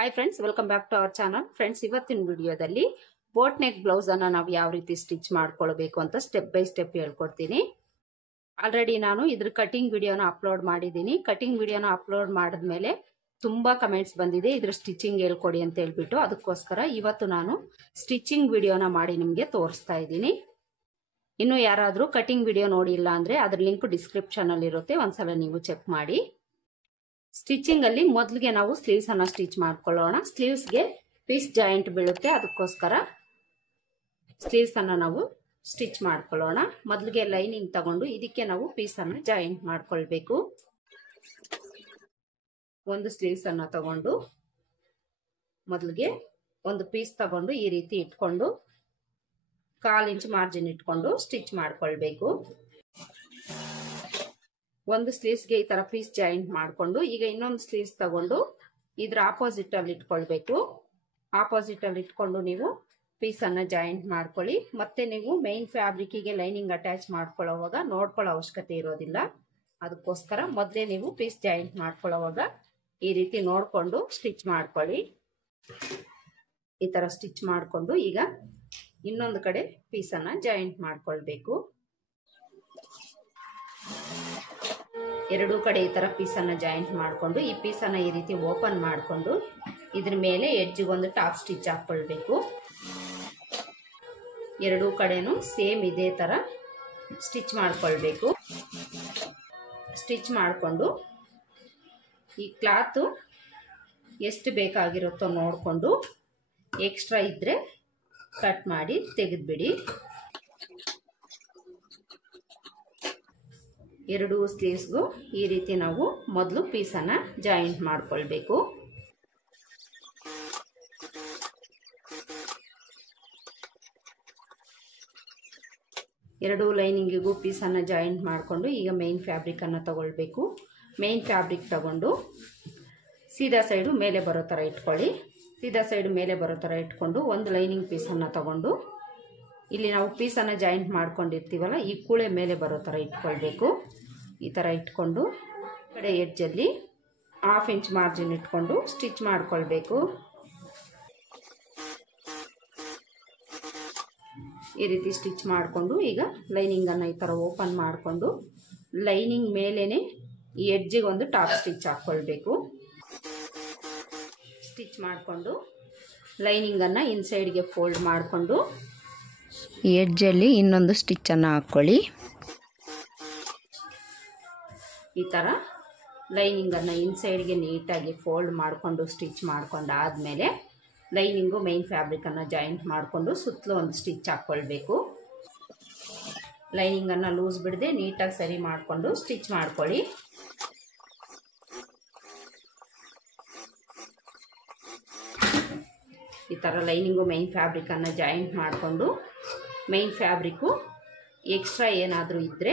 Hi friends, welcome back to our channel. Friends, ಇವತ್ತಿನ ವಿಡಿಯೋದಲ್ಲಿ boat neck blouse ಅನ್ನ ನಾವು ಯಾವ ರೀತಿ ಸ್ಟಿಚ್ ಮಾಡ್ಕೊಳ್ಬೇಕು ಅಂತ ಸ್ಟೆಪ್ ಬೈ ಸ್ಟೆಪ್ ಹೇಳ್ಕೊಡ್ತೀನಿ. ಆಲ್ರೆಡಿ ನಾನು ಇದ್ರ ಕಟಿಂಗ್ ವಿಡಿಯೋನ ಅಪ್ಲೋಡ್ ಮಾಡಿದ್ದೀನಿ. ಕಟಿಂಗ್ ವಿಡಿಯೋನ ಅಪ್ಲೋಡ್ ಮಾಡಿದ್ಮೇಲೆ ತುಂಬಾ ಕಮೆಂಟ್ಸ್ ಬಂದಿದೆ ಇದ್ರ ಸ್ಟಿಚಿಂಗ್ ಹೇಳ್ಕೊಡಿ ಅಂತ ಹೇಳ್ಬಿಟ್ಟು. ಅದಕ್ಕೋಸ್ಕರ ಇವತ್ತು ನಾನು ಸ್ಟಿಚಿಂಗ್ ವಿಡಿಯೋನ ಮಾಡಿ ನಿಮಗೆ ತೋರಿಸ್ತಾ ಇದ್ದೀನಿ. ಇನ್ನು ಯಾರಾದರೂ ಕಟಿಂಗ್ ವಿಡಿಯೋ ನೋಡಿಲ್ಲ ಅಂದ್ರೆ ಅದ್ರ ಲಿಂಕ್ ಡಿಸ್ಕ್ರಿಪ್ಷನ್ ಅಲ್ಲಿ ಇರುತ್ತೆ, ಒಂದ್ಸಲ ನೀವು ಚೆಕ್ ಮಾಡಿ. ಸ್ಟಿಚಿಂಗ್ ಅಲ್ಲಿ ಮೊದಲಿಗೆ ನಾವು ಸ್ಲೀವ್ಸ್ ಅನ್ನ ಸ್ಟಿಚ್ ಮಾಡ್ಕೊಳ್ಳೋಣ. ಸ್ಲೀವ್ಸ್ ಗೆ ಪೀಸ್ ಜಾಯಿಂಟ್ ಬೀಳುತ್ತೆ, ಅದಕ್ಕೋಸ್ಕರ ಸ್ಲೀವ್ಸ್ ಅನ್ನ ನಾವು ಸ್ಟಿಚ್ ಮಾಡ್ಕೊಳ್ಳೋಣ. ಮೊದಲಿಗೆ ಲೈನಿಂಗ್ ತಗೊಂಡು ಇದಕ್ಕೆ ನಾವು ಪೀಸ್ ಅನ್ನ ಜಾಯಿಂಟ್ ಮಾಡ್ಕೊಳ್ಬೇಕು. ಒಂದು ಸ್ಲೀವ್ಸ್ ಅನ್ನ ತಗೊಂಡು ಮೊದಲಿಗೆ ಒಂದು ಪೀಸ್ ತಗೊಂಡು ಈ ರೀತಿ ಇಟ್ಕೊಂಡು 1/4 ಇಂಚ್ ಮಾರ್ಜಿನ್ ಇಟ್ಕೊಂಡು ಸ್ಟಿಚ್ ಮಾಡ್ಕೊಳ್ಬೇಕು. ಒಂದು ಸ್ಲೀವ್ಸ್ಗೆ ಈ ತರ ಪೀಸ್ ಜಾಯಿಂಟ್ ಮಾಡ್ಕೊಂಡು ಈಗ ಇನ್ನೊಂದು ಸ್ಲೀವ್ಸ್ ತಗೊಂಡು ಇದ್ರ ಆಪೋಸಿಟ್ ಅಲ್ಲಿ ಇಟ್ಕೊಳ್ಬೇಕು. ಆಪೋಸಿಟ್ ಅಲ್ಲಿ ಇಟ್ಕೊಂಡು ನೀವು ಪೀಸ್ ಅನ್ನ ಜಾಯಿಂಟ್ ಮಾಡ್ಕೊಳ್ಳಿ. ಮತ್ತೆ ನೀವು ಮೈನ್ ಫ್ಯಾಬ್ರಿಕ್ಗೆ ಲೈನಿಂಗ್ ಅಟ್ಯಾಚ್ ಮಾಡ್ಕೊಳ್ಳೋವಾಗ ನೋಡ್ಕೊಳ್ಳೋ ಅವಶ್ಯಕತೆ ಇರೋದಿಲ್ಲ. ಅದಕ್ಕೋಸ್ಕರ ಮೊದಲೇ ನೀವು ಪೀಸ್ ಜಾಯಿಂಟ್ ಮಾಡ್ಕೊಳ್ಳೋವಾಗ ಈ ರೀತಿ ನೋಡ್ಕೊಂಡು ಸ್ಟಿಚ್ ಮಾಡ್ಕೊಳ್ಳಿ. ಈ ತರ ಸ್ಟಿಚ್ ಮಾಡ್ಕೊಂಡು ಈಗ ಇನ್ನೊಂದು ಕಡೆ ಪೀಸ್ ಅನ್ನ ಜಾಯಿಂಟ್ ಮಾಡ್ಕೊಳ್ಬೇಕು. ಎರಡೂ ಕಡೆ ಈ ತರ ಪೀಸ್ ಅನ್ನ ಜಾಯಿಂಟ್ ಮಾಡ್ಕೊಂಡು ಈ ಪೀಸ್ ಅನ್ನ ಈ ರೀತಿ ಓಪನ್ ಮಾಡ್ಕೊಂಡು ಇದ್ರ ಮೇಲೆ ಎಡ್ಜಿಗೆ ಒಂದು ಟಾಪ್ ಸ್ಟಿಚ್ ಹಾಕೊಳ್ಬೇಕು. ಎರಡೂ ಕಡೆನೂ ಸೇಮ್ ಇದೇ ತರ ಸ್ಟಿಚ್ ಮಾಡ್ಕೊಳ್ಬೇಕು. ಸ್ಟಿಚ್ ಮಾಡ್ಕೊಂಡು ಈ ಕ್ಲಾತ್ ಎಷ್ಟು ಬೇಕಾಗಿರುತ್ತೋ ನೋಡ್ಕೊಂಡು ಎಕ್ಸ್ಟ್ರಾ ಇದ್ರೆ ಕಟ್ ಮಾಡಿ ತೆಗೆದ್ಬಿಡಿ. ಎರಡು ಸ್ಲೀವ್ಸ್ಗೂ ಈ ರೀತಿ ನಾವು ಮೊದಲು ಪೀಸನ್ನ ಜಾಯಿಂಟ್ ಮಾಡ್ಕೊಳ್ಬೇಕು. ಎರಡು ಲೈನಿಂಗಿಗೂ ಪೀಸನ್ನ ಜಾಯಿಂಟ್ ಮಾಡಿಕೊಂಡು ಈಗ ಮೈನ್ ಫ್ಯಾಬ್ರಿಕ್ ಅನ್ನ ತಗೊಳ್ಬೇಕು. ಮೈನ್ ಫ್ಯಾಬ್ರಿಕ್ ತಗೊಂಡು ಸೀದಾ ಸೈಡು ಮೇಲೆ ಬರೋ ಥರ ಇಟ್ಕೊಳ್ಳಿ. ಸೀದಾ ಸೈಡ್ ಮೇಲೆ ಬರೋ ಥರ ಇಟ್ಕೊಂಡು ಒಂದು ಲೈನಿಂಗ್ ಪೀಸನ್ನು ತಗೊಂಡು ಇಲ್ಲಿ ನಾವು ಪೀಸನ್ನು ಜಾಯಿಂಟ್ ಮಾಡ್ಕೊಂಡಿರ್ತೀವಲ್ಲ ಈ ಕೂಳೆ ಮೇಲೆ ಬರೋ ಥರ ಇಟ್ಕೊಳ್ಬೇಕು. ಈ ಥರ ಇಟ್ಕೊಂಡು ಕಡೆ ಎಡ್ಜಲ್ಲಿ 1/2 ಇಂಚ್ ಮಾರ್ಜಿನ್ ಇಟ್ಕೊಂಡು ಸ್ಟಿಚ್ ಮಾಡ್ಕೊಳ್ಬೇಕು. ಈ ರೀತಿ ಸ್ಟಿಚ್ ಮಾಡಿಕೊಂಡು ಈಗ ಲೈನಿಂಗನ್ನು ಈ ಥರ ಓಪನ್ ಮಾಡಿಕೊಂಡು ಲೈನಿಂಗ್ ಮೇಲೇನೆ ಈ ಎಡ್ಜಿಗೆ ಒಂದು ಟಾಪ್ ಸ್ಟಿಚ್ ಹಾಕ್ಕೊಳ್ಬೇಕು. ಸ್ಟಿಚ್ ಮಾಡಿಕೊಂಡು ಲೈನಿಂಗನ್ನು ಇನ್ಸೈಡ್ಗೆ ಫೋಲ್ಡ್ ಮಾಡಿಕೊಂಡು ಈ ಎಡ್ಜಲ್ಲಿ ಇನ್ನೊಂದು ಸ್ಟಿಚ್ಚನ್ನು ಹಾಕ್ಕೊಳ್ಳಿ. ಈ ಥರ ಲೈನಿಂಗನ್ನು ಇನ್ಸೈಡ್ಗೆ ನೀಟಾಗಿ ಫೋಲ್ಡ್ ಮಾಡಿಕೊಂಡು ಸ್ಟಿಚ್ ಮಾಡ್ಕೊಂಡಾದಮೇಲೆ ಲೈನಿಂಗು ಮೈನ್ ಫ್ಯಾಬ್ರಿಕನ್ನು ಜಾಯಿಂಟ್ ಮಾಡಿಕೊಂಡು ಸುತ್ತಲೂ ಒಂದು ಸ್ಟಿಚ್ ಹಾಕ್ಕೊಳ್ಬೇಕು. ಲೈನಿಂಗನ್ನು ಲೂಸ್ ಬಿಡದೆ ನೀಟಾಗಿ ಸರಿ ಮಾಡಿಕೊಂಡು ಸ್ಟಿಚ್ ಮಾಡ್ಕೊಳ್ಳಿ. ಈ ಥರ ಲೈನಿಂಗು ಮೈನ್ ಫ್ಯಾಬ್ರಿಕನ್ನು ಜಾಯಿಂಟ್ ಮಾಡಿಕೊಂಡು ಮೈನ್ ಫ್ಯಾಬ್ರಿಕ್ಕು ಎಕ್ಸ್ಟ್ರಾ ಏನಾದರೂ ಇದ್ದರೆ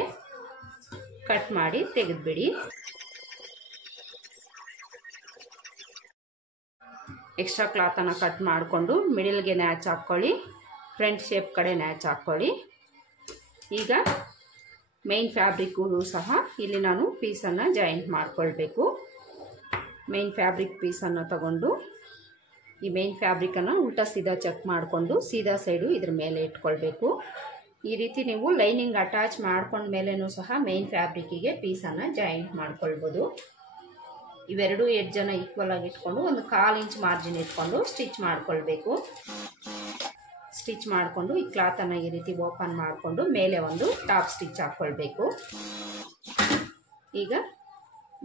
ಕಟ್ ಮಾಡಿ ತೆಗೆದುಬಿಡಿ. ಎಕ್ಸ್ಟ್ರಾ ಕ್ಲಾತನ್ನು ಕಟ್ ಮಾಡಿಕೊಂಡು ಮಿಡಲ್ಗೆ ನ್ಯಾಚ್ ಹಾಕ್ಕೊಳ್ಳಿ. ಫ್ರಂಟ್ ಶೇಪ್ ಕಡೆ ನ್ಯಾಚ್ ಹಾಕ್ಕೊಳ್ಳಿ. ಈಗ ಮೈನ್ ಫ್ಯಾಬ್ರಿಕ್ಗೂ ಸಹ ಇಲ್ಲಿ ನಾನು ಪೀಸನ್ನು ಜಾಯಿಂಟ್ ಮಾಡ್ಕೊಳ್ಬೇಕು. ಮೈನ್ ಫ್ಯಾಬ್ರಿಕ್ ಪೀಸನ್ನು ತಗೊಂಡು ಈ ಮೈನ್ ಫ್ಯಾಬ್ರಿಕನ್ನು ಉಲ್ಟಾ ಸೀದಾ ಚೆಕ್ ಮಾಡಿಕೊಂಡು ಸೀದಾ ಸೈಡು ಇದ್ರ ಮೇಲೆ ಇಟ್ಕೊಳ್ಬೇಕು. ಈ ರೀತಿ ನೀವು ಲೈನಿಂಗ್ ಅಟ್ಯಾಚ್ ಮಾಡ್ಕೊಂಡ ಮೇಲೇನೂ ಸಹ ಮೈನ್ ಫ್ಯಾಬ್ರಿಕ್ಕಿಗೆ ಪೀಸನ್ನು ಜಾಯಿಂಟ್ ಮಾಡ್ಕೊಳ್ಬೋದು. ಇವೆರಡೂ ಎಡ್ಜನ್ನು ಈಕ್ವಲ್ ಆಗಿ ಇಟ್ಕೊಂಡು ಒಂದು 1/4 ಇಂಚ್ ಮಾರ್ಜಿನ್ ಇಟ್ಕೊಂಡು ಸ್ಟಿಚ್ ಮಾಡ್ಕೊಳ್ಬೇಕು. ಸ್ಟಿಚ್ ಮಾಡಿಕೊಂಡು ಈ ಕ್ಲಾತನ್ನು ಈ ರೀತಿ ಓಪನ್ ಮಾಡಿಕೊಂಡು ಮೇಲೆ ಒಂದು ಟಾಪ್ ಸ್ಟಿಚ್ ಹಾಕ್ಕೊಳ್ಬೇಕು. ಈಗ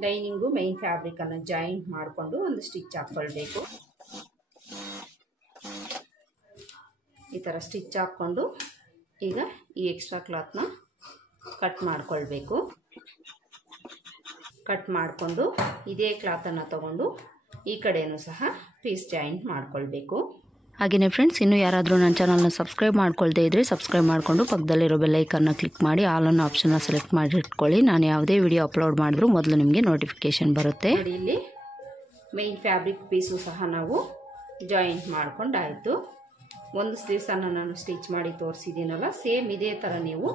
ಲೈನಿಂಗು ಮೈನ್ ಫ್ಯಾಬ್ರಿಕನ್ನು ಜಾಯಿಂಟ್ ಮಾಡಿಕೊಂಡು ಒಂದು ಸ್ಟಿಚ್ ಹಾಕ್ಕೊಳ್ಬೇಕು. ಈ ಥರ ಸ್ಟಿಚ್ ಹಾಕ್ಕೊಂಡು ಈಗ ಈ ಎಕ್ಸ್ಟ್ರಾ ಕ್ಲಾತ್ನ ಕಟ್ ಮಾಡ್ಕೊಳ್ಬೇಕು. ಕಟ್ ಮಾಡಿಕೊಂಡು ಇದೇ ಕ್ಲಾತನ್ನು ತಗೊಂಡು ಈ ಕಡೆಯೂ ಸಹ ಪೀಸ್ ಜಾಯಿಂಟ್ ಮಾಡ್ಕೊಳ್ಬೇಕು. ಹಾಗೆಯೇ ಫ್ರೆಂಡ್ಸ್, ಇನ್ನೂ ಯಾರಾದರೂ ನನ್ನ ಚಾನಲ್ನ ಸಬ್ಸ್ಕ್ರೈಬ್ ಮಾಡ್ಕೊಳ್ದೇ ಇದ್ದರೆ ಸಬ್ಸ್ಕ್ರೈಬ್ ಮಾಡಿಕೊಂಡು ಪಕ್ಕದಲ್ಲಿರೋ ಬೆಲ್ಲೈಕನ್ನ ಕ್ಲಿಕ್ ಮಾಡಿ ಆಲ್ ಅನ್ನೋ ಆಪ್ಷನ್ನ ಸೆಲೆಕ್ಟ್ ಮಾಡಿ ಇಟ್ಕೊಳ್ಳಿ. ನಾನು ಯಾವುದೇ ವಿಡಿಯೋ ಅಪ್ಲೋಡ್ ಮಾಡಿದ್ರೂ ಮೊದಲು ನಿಮಗೆ ನೋಟಿಫಿಕೇಶನ್ ಬರುತ್ತೆ. ಇಲ್ಲಿ ಮೈನ್ ಫ್ಯಾಬ್ರಿಕ್ ಪೀಸು ಸಹ ನಾವು ಜಾಯಿಂಟ್ ಮಾಡ್ಕೊಂಡಾಯಿತು. ಒಂದು ಸ್ಲೀವ್ಸನ್ನು ನಾನು ಸ್ಟಿಚ್ ಮಾಡಿ ತೋರಿಸಿದ್ದೀನಲ್ಲ, ಸೇಮ್ ಇದೇ ಥರ ನೀವು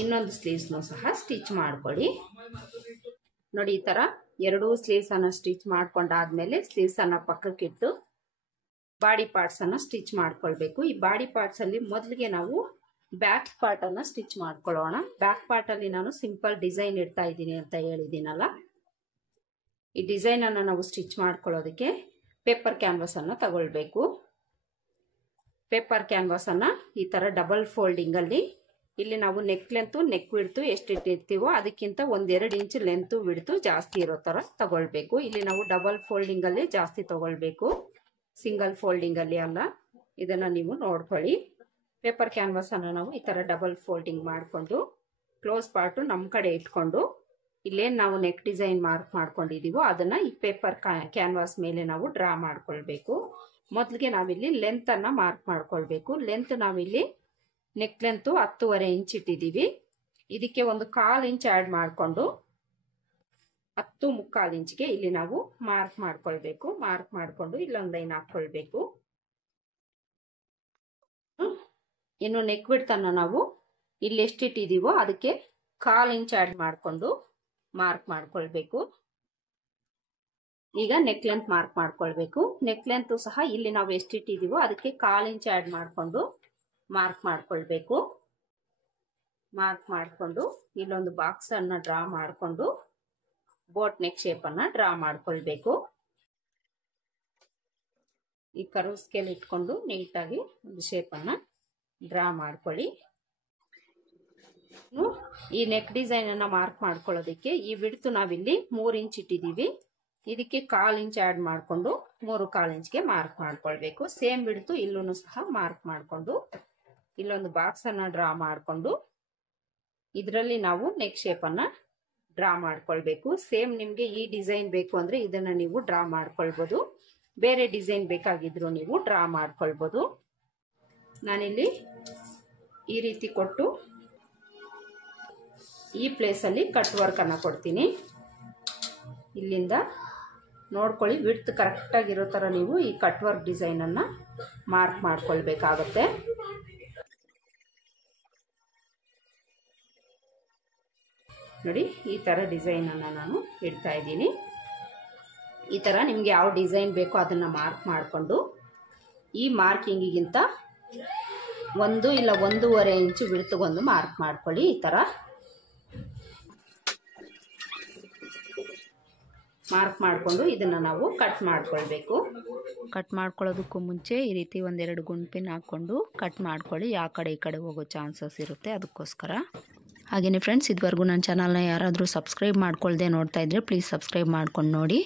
ಇನ್ನೊಂದು ಸ್ಲೀವ್ಸ್ನೂ ಸಹ ಸ್ಟಿಚ್ ಮಾಡ್ಕೊಳ್ಳಿ. ನೋಡಿ, ಈ ಥರ ಎರಡೂ ಸ್ಲೀವ್ಸನ್ನು ಸ್ಟಿಚ್ ಮಾಡ್ಕೊಂಡಾದ್ಮೇಲೆ ಸ್ಲೀವ್ಸನ್ನು ಪಕ್ಕಕ್ಕಿಟ್ಟು ಬಾಡಿ ಪಾರ್ಟ್ಸನ್ನು ಸ್ಟಿಚ್ ಮಾಡ್ಕೊಳ್ಬೇಕು. ಈ ಬಾಡಿ ಪಾರ್ಟ್ಸಲ್ಲಿ ಮೊದಲಿಗೆ ನಾವು ಬ್ಯಾಕ್ ಪಾರ್ಟನ್ನು ಸ್ಟಿಚ್ ಮಾಡ್ಕೊಳ್ಳೋಣ. ಬ್ಯಾಕ್ ಪಾರ್ಟಲ್ಲಿ ನಾನು ಸಿಂಪಲ್ ಡಿಸೈನ್ ಇಡ್ತಾ ಇದ್ದೀನಿ ಅಂತ ಹೇಳಿದ್ದೀನಲ್ಲ, ಈ ಡಿಸೈನನ್ನು ನಾವು ಸ್ಟಿಚ್ ಮಾಡ್ಕೊಳ್ಳೋದಕ್ಕೆ ಪೇಪರ್ ಕ್ಯಾನ್ವಾಸನ್ನು ತಗೊಳ್ಬೇಕು. ಪೇಪರ್ ಕ್ಯಾನ್ವಾಸನ್ನು ಈ ಥರ ಡಬಲ್ ಫೋಲ್ಡಿಂಗಲ್ಲಿ ಇಲ್ಲಿ ನಾವು ನೆಕ್ ಲೆಂತು ನೆಕ್ ವಿಡ್ತು ಎಷ್ಟು ಇಟ್ಟಿರ್ತೀವೋ ಅದಕ್ಕಿಂತ 1-2 ಇಂಚ್ ಲೆಂತು ವಿಡ್ತು ಜಾಸ್ತಿ ಇರೋ ಥರ ತಗೊಳ್ಬೇಕು. ಇಲ್ಲಿ ನಾವು ಡಬಲ್ ಫೋಲ್ಡಿಂಗಲ್ಲಿ ಜಾಸ್ತಿ ತಗೊಳ್ಬೇಕು, ಸಿಂಗಲ್ ಫೋಲ್ಡಿಂಗಲ್ಲಿ ಅಲ್ಲ. ಇದನ್ನು ನೀವು ನೋಡ್ಕೊಳ್ಳಿ. ಪೇಪರ್ ಕ್ಯಾನ್ವಾಸನ್ನು ನಾವು ಈ ಥರ ಡಬಲ್ ಫೋಲ್ಡಿಂಗ್ ಮಾಡಿಕೊಂಡು ಕ್ಲೋಸ್ ಪಾರ್ಟು ನಮ್ಮ ಕಡೆ ಇಟ್ಕೊಂಡು ಇಲ್ಲೇನು ನಾವು ನೆಕ್ ಡಿಸೈನ್ ಮಾರ್ಕ್ ಮಾಡ್ಕೊಂಡಿದ್ದೀವೋ ಅದನ್ನು ಈ ಪೇಪರ್ ಕ್ಯಾನ್ವಾಸ್ ಮೇಲೆ ನಾವು ಡ್ರಾ ಮಾಡ್ಕೊಳ್ಬೇಕು. ಮೊದಲಿಗೆ ನಾವಿಲ್ಲಿ ಲೆಂತನ್ನು ಮಾರ್ಕ್ ಮಾಡ್ಕೊಳ್ಬೇಕು. ಲೆಂತ್ ನಾವಿಲ್ಲಿ ನೆಕ್ ಲೆಂತು 10.5 ಇಂಚ್ ಇಟ್ಟಿದ್ದೀವಿ. ಇದಕ್ಕೆ 1/4 ಇಂಚ್ ಆ್ಯಡ್ ಮಾಡಿಕೊಂಡು 10.75 ಇಂಚ್ಗೆ ಇಲ್ಲಿ ನಾವು ಮಾರ್ಕ್ ಮಾಡ್ಕೊಳ್ಬೇಕು. ಮಾರ್ಕ್ ಮಾಡಿಕೊಂಡು ಇಲ್ಲೊಂದು ಲೈನ್ ಹಾಕ್ಕೊಳ್ಬೇಕು. ಇನ್ನು ನೆಕ್ ವಿಡ್ತನ್ನು ನಾವು ಇಲ್ಲಿ ಎಷ್ಟು ಇಟ್ಟಿದ್ದೀವೋ ಅದಕ್ಕೆ 1/4 ಇಂಚ್ ಆ್ಯಡ್ ಮಾಡಿಕೊಂಡು ಮಾರ್ಕ್ ಮಾಡ್ಕೊಳ್ಬೇಕು. ಈಗ ನೆಕ್ ಲೆಂತ್ ಮಾರ್ಕ್ ಮಾಡ್ಕೊಳ್ಬೇಕು. ನೆಕ್ ಲೆಂತ್ ಸಹ ಇಲ್ಲಿ ನಾವು ಎಷ್ಟು ಇಟ್ಟಿದ್ದೀವೋ ಅದಕ್ಕೆ 1/4 ಇಂಚ್ ಆ್ಯಡ್ ಮಾಡಿಕೊಂಡು ಮಾರ್ಕ್ ಮಾಡ್ಕೊಳ್ಬೇಕು. ಮಾರ್ಕ್ ಮಾಡಿಕೊಂಡು ಇಲ್ಲೊಂದು ಬಾಕ್ಸ್ ಅನ್ನ ಡ್ರಾ ಮಾಡಿಕೊಂಡು ಬೋಟ್ ನೆಕ್ ಶೇಪ್ ಅನ್ನ ಡ್ರಾ ಮಾಡ್ಕೊಳ್ಬೇಕು. ಈ ಕರ್ವ್ ಸ್ಕೇಲ್ ಇಟ್ಕೊಂಡು ನೀಟಾಗಿ ಒಂದು ಶೇಪ್ ಅನ್ನ ಡ್ರಾ ಮಾಡ್ಕೊಳ್ಳಿ. ಈ ನೆಕ್ ಡಿಸೈನ್ ಅನ್ನ ಮಾರ್ಕ್ ಮಾಡ್ಕೊಳ್ಳೋದಕ್ಕೆ ಈ ವಿಡ್ತ್ ನಾವಿಲ್ಲಿ 3 ಇಂಚ್ ಇಟ್ಟಿದ್ದೀವಿ. ಇದಕ್ಕೆ 1/4 ಇಂಚ್ ಆ್ಯಡ್ ಮಾಡಿಕೊಂಡು 3/4 ಇಂಚ್ಗೆ ಮಾರ್ಕ್ ಮಾಡ್ಕೊಳ್ಬೇಕು. ಸೇಮ್ ವಿಡ್ತ್ ಇಲ್ಲೂ ಸಹ ಮಾರ್ಕ್ ಮಾಡಿಕೊಂಡು ಇಲ್ಲೊಂದು ಬಾಕ್ಸ್ ಅನ್ನ ಡ್ರಾ ಮಾಡಿಕೊಂಡು ಇದರಲ್ಲಿ ನಾವು ನೆಕ್ ಶೇಪ್ ಅನ್ನ ಡ್ರಾ ಮಾಡ್ಕೊಳ್ಬೇಕು. ಸೇಮ್ ನಿಮಗೆ ಈ ಡಿಸೈನ್ ಬೇಕು ಅಂದ್ರೆ ಇದನ್ನ ನೀವು ಡ್ರಾ ಮಾಡ್ಕೊಳ್ಬೋದು, ಬೇರೆ ಡಿಸೈನ್ ಬೇಕಾಗಿದ್ರು ನೀವು ಡ್ರಾ ಮಾಡ್ಕೊಳ್ಬೋದು. ನಾನಿಲ್ಲಿ ಈ ರೀತಿ ಕೊಟ್ಟು ಈ ಪ್ಲೇಸಲ್ಲಿ ಕಟ್ ವರ್ಕ್ ಅನ್ನ ಕೊಡ್ತೀನಿ. ಇಲ್ಲಿಂದ ನೋಡ್ಕೊಳ್ಳಿ, ವಿಡ್ತ್ ಕರೆಕ್ಟಾಗಿರೋ ಥರ ನೀವು ಈ ಕಟ್ ವರ್ಕ್ ಡಿಸೈನ್ ಅನ್ನ ಮಾರ್ಕ್ ಮಾಡ್ಕೊಳ್ಬೇಕಾಗತ್ತೆ. ನೋಡಿ, ಈ ಥರ ಡಿಸೈನ್ ಅನ್ನ ನಾನು ಇಡ್ತಾ ಇದ್ದೀನಿ. ಈ ಥರ ನಿಮ್ಗೆ ಯಾವ ಡಿಸೈನ್ ಬೇಕೋ ಅದನ್ನ ಮಾರ್ಕ್ ಮಾಡಿಕೊಂಡು ಈ ಮಾರ್ಕಿಂಗಿಗಿಂತ 1 ಇಲ್ಲ 1.5 ಇಂಚು ವಿಡ್ತ್ಗೊಂದು ಮಾರ್ಕ್ ಮಾಡ್ಕೊಳ್ಳಿ. ಈ ಥರ ಮಾರ್ಕ್ ಮಾಡಿಕೊಂಡು ಇದನ್ನ ನಾವು ಕಟ್ ಮಾಡ್ಕೊಳ್ಬೇಕು. ಕಟ್ ಮಾಡ್ಕೊಳ್ಳೋದಕ್ಕೂ ಮುಂಚೆ ಈ ರೀತಿ 1-2 ಗುಂಡ್ಪಿನ್ ಹಾಕ್ಕೊಂಡು ಕಟ್ ಮಾಡ್ಕೊಳ್ಳಿ. ಯಾವ ಕಡೆ ಈ ಕಡೆ ಹೋಗೋ ಚಾನ್ಸಸ್ ಇರುತ್ತೆ, ಅದಕ್ಕೋಸ್ಕರ. ಹಾಗೆಯೇ ಫ್ರೆಂಡ್ಸ್, ಇದುವರೆಗೂ ನನ್ನ ಚಾನಲ್ನ ಯಾರಾದರೂ ಸಬ್ಸ್ಕ್ರೈಬ್ ಮಾಡ್ಕೊಳ್ದೆ ನೋಡ್ತಾ ಇದ್ದರೆ ಪ್ಲೀಸ್ ಸಬ್ಸ್ಕ್ರೈಬ್ ಮಾಡ್ಕೊಂಡು ನೋಡಿ.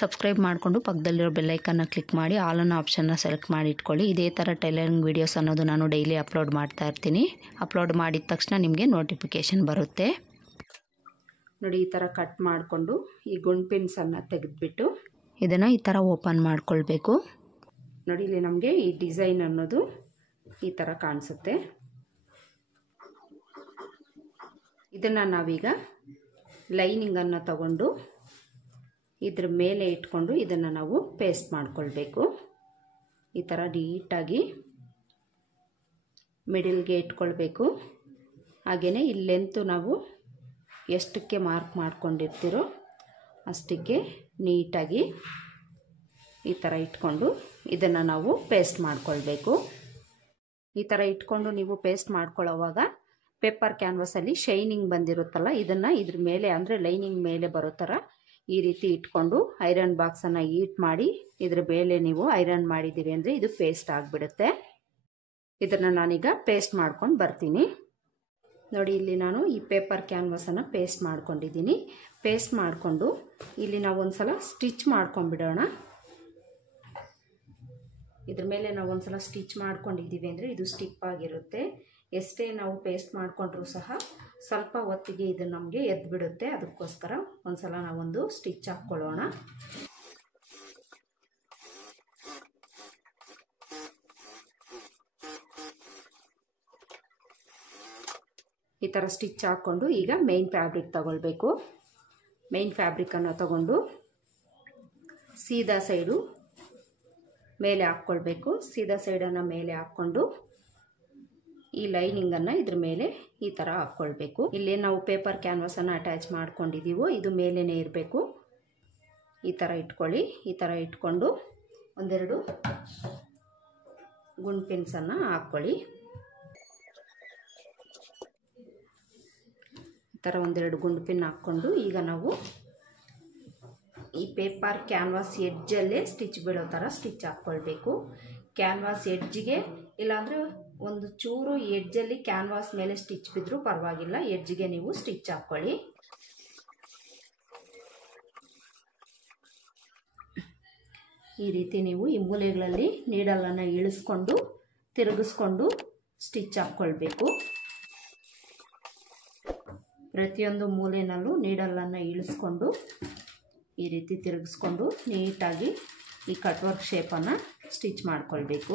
ಸಬ್ಸ್ಕ್ರೈಬ್ ಮಾಡಿಕೊಂಡು ಪಕ್ಕದಲ್ಲಿರೋ ಬೆಲ್ಲೈಕನ್ನ ಕ್ಲಿಕ್ ಮಾಡಿ ಆಲ್ ಅನ್ನೋ ಆಪ್ಷನ್ನ ಸೆಲೆಕ್ಟ್ ಮಾಡಿ ಇಟ್ಕೊಳ್ಳಿ. ಇದೇ ಥರ ಟೈಲರಿಂಗ್ ವೀಡಿಯೋಸ್ ಅನ್ನೋದು ನಾನು ಡೈಲಿ ಅಪ್ಲೋಡ್ ಮಾಡ್ತಾ ಇರ್ತೀನಿ. ಅಪ್ಲೋಡ್ ಮಾಡಿದ ತಕ್ಷಣ ನಿಮಗೆ ನೋಟಿಫಿಕೇಷನ್ ಬರುತ್ತೆ. ನೋಡಿ, ಈ ಥರ ಕಟ್ ಮಾಡಿಕೊಂಡು ಈ ಗುಂಡ್ಪಿನ್ಸನ್ನು ತೆಗೆದುಬಿಟ್ಟು ಇದನ್ನು ಈ ಥರ ಓಪನ್ ಮಾಡ್ಕೊಳ್ಬೇಕು. ನೋಡಿ, ಇಲ್ಲಿ ನಮಗೆ ಈ ಡಿಸೈನ್ ಅನ್ನೋದು ಈ ಥರ ಕಾಣಿಸುತ್ತೆ. ಇದನ್ನು ನಾವೀಗ ಲೈನಿಂಗನ್ನು ತಗೊಂಡು ಇದ್ರ ಮೇಲೆ ಇಟ್ಕೊಂಡು ಇದನ್ನು ನಾವು ಪೇಸ್ಟ್ ಮಾಡ್ಕೊಳ್ಬೇಕು. ಈ ಥರ ನೀಟಾಗಿ ಮಿಡಿಲ್ಗೆ ಇಟ್ಕೊಳ್ಬೇಕು. ಹಾಗೆಯೇ ಈ ಲೆಂತು ನಾವು ಎಷ್ಟಕ್ಕೆ ಮಾರ್ಕ್ ಮಾಡ್ಕೊಂಡಿರ್ತೀರೋ ಅಷ್ಟಕ್ಕೆ ನೀಟಾಗಿ ಈ ಥರ ಇಟ್ಕೊಂಡು ಇದನ್ನು ನಾವು ಪೇಸ್ಟ್ ಮಾಡ್ಕೊಳ್ಬೇಕು. ಈ ಥರ ಇಟ್ಕೊಂಡು ನೀವು ಪೇಸ್ಟ್ ಮಾಡ್ಕೊಳ್ಳೋವಾಗ ಪೇಪರ್ ಕ್ಯಾನ್ವಾಸಲ್ಲಿ ಶೈನಿಂಗ್ ಬಂದಿರುತ್ತಲ್ಲ, ಇದನ್ನು ಇದ್ರ ಮೇಲೆ ಅಂದರೆ ಲೈನಿಂಗ್ ಮೇಲೆ ಬರೋ ಥರ ಈ ರೀತಿ ಇಟ್ಕೊಂಡು ಐರನ್ ಬಾಕ್ಸನ್ನು ಹೀಟ್ ಮಾಡಿ ಇದ್ರ ಮೇಲೆ ನೀವು ಐರನ್ ಮಾಡಿದ್ದೀವಿ ಅಂದರೆ ಇದು ಪೇಸ್ಟ್ ಆಗಿಬಿಡುತ್ತೆ. ಇದನ್ನು ನಾನೀಗ ಪೇಸ್ಟ್ ಮಾಡ್ಕೊಂಡು ಬರ್ತೀನಿ. ನೋಡಿ, ಇಲ್ಲಿ ನಾನು ಈ ಪೇಪರ್ ಕ್ಯಾನ್ವಾಸನ್ನು ಪೇಸ್ಟ್ ಮಾಡ್ಕೊಂಡಿದ್ದೀನಿ. ಪೇಸ್ಟ್ ಮಾಡಿಕೊಂಡು ಇಲ್ಲಿ ನಾವು ಒಂದ್ಸಲ ಸ್ಟಿಚ್ ಮಾಡ್ಕೊಂಡ್ಬಿಡೋಣ. ಇದ್ರ ಮೇಲೆ ನಾವು ಒಂದ್ಸಲ ಸ್ಟಿಚ್ ಮಾಡ್ಕೊಂಡಿದ್ದೀವಿ ಅಂದರೆ ಇದು ಸ್ಟಿಪ್ ಆಗಿರುತ್ತೆ. ಎಷ್ಟೇ ನಾವು ಪೇಸ್ಟ್ ಮಾಡಿಕೊಂಡ್ರೂ ಸಹ ಸ್ವಲ್ಪ ಹೊತ್ತಿಗೆ ಇದು ನಮಗೆ ಎದ್ದು ಬಿಡುತ್ತೆ. ಅದಕ್ಕೋಸ್ಕರ ಒಂದ್ಸಲ ನಾವೊಂದು ಸ್ಟಿಚ್ ಹಾಕ್ಕೊಳ್ಳೋಣ. ಈ ಥರ ಸ್ಟಿಚ್ ಹಾಕ್ಕೊಂಡು ಈಗ ಮೇನ್ ಫ್ಯಾಬ್ರಿಕ್ ತಗೊಳ್ಬೇಕು. ಮೇನ್ ಫ್ಯಾಬ್ರಿಕನ್ನು ತಗೊಂಡು ಸೀದಾ ಸೈಡು ಮೇಲೆ ಹಾಕ್ಕೊಳ್ಬೇಕು. ಸೀದಾ ಸೈಡನ್ನು ಮೇಲೆ ಹಾಕ್ಕೊಂಡು ಈ ಲೈನಿಂಗನ್ನು ಇದ್ರ ಮೇಲೆ ಈ ಥರ ಹಾಕ್ಕೊಳ್ಬೇಕು. ಇಲ್ಲಿ ನಾವು ಪೇಪರ್ ಕ್ಯಾನ್ವಾಸನ್ನು ಅಟ್ಯಾಚ್ ಮಾಡ್ಕೊಂಡಿದ್ದೀವೋ ಇದು ಮೇಲೇ ಇರಬೇಕು. ಈ ಥರ ಇಟ್ಕೊಳ್ಳಿ. ಈ ಥರ ಇಟ್ಕೊಂಡು ಒಂದೆರಡು ಗುಂಡು ಪಿನ್ಸನ್ನು ಹಾಕ್ಕೊಳ್ಳಿ. ಈ ಥರ ಒಂದೆರಡು ಗುಂಡು ಪಿನ್ ಹಾಕ್ಕೊಂಡು ಈಗ ನಾವು ಈ ಪೇಪರ್ ಕ್ಯಾನ್ವಾಸ್ ಎಡ್ಜಲ್ಲೇ ಸ್ಟಿಚ್ ಬೀಳೋ ಥರ ಸ್ಟಿಚ್ ಹಾಕ್ಕೊಳ್ಬೇಕು. ಕ್ಯಾನ್ವಾಸ್ ಎಡ್ಜಿಗೆ ಇಲ್ಲಾಂದರೆ ಒಂದು ಚೂರು ಎಡ್ಜಲ್ಲಿ ಕ್ಯಾನ್ವಾಸ್ ಮೇಲೆ ಸ್ಟಿಚ್ ಬಿದ್ದರೂ ಪರವಾಗಿಲ್ಲ, ಎಡ್ಜಿಗೆ ನೀವು ಸ್ಟಿಚ್ ಹಾಕ್ಕೊಳ್ಳಿ. ಈ ರೀತಿ ನೀವು ಈ ಮೂಲೆಗಳಲ್ಲಿ ನೀಡಲನ್ನು ಇಳಿಸ್ಕೊಂಡು ತಿರುಗಿಸ್ಕೊಂಡು ಸ್ಟಿಚ್ ಹಾಕ್ಕೊಳ್ಬೇಕು. ಪ್ರತಿಯೊಂದು ಮೂಲೆಯಲ್ಲೂ ನೀಡಲನ್ನು ಇಳಿಸ್ಕೊಂಡು ಈ ರೀತಿ ತಿರುಗಿಸ್ಕೊಂಡು ನೀಟಾಗಿ ಈ ಕಟ್ ವರ್ಕ್ ಶೇಪನ್ನು ಸ್ಟಿಚ್ ಮಾಡ್ಕೊಳ್ಬೇಕು.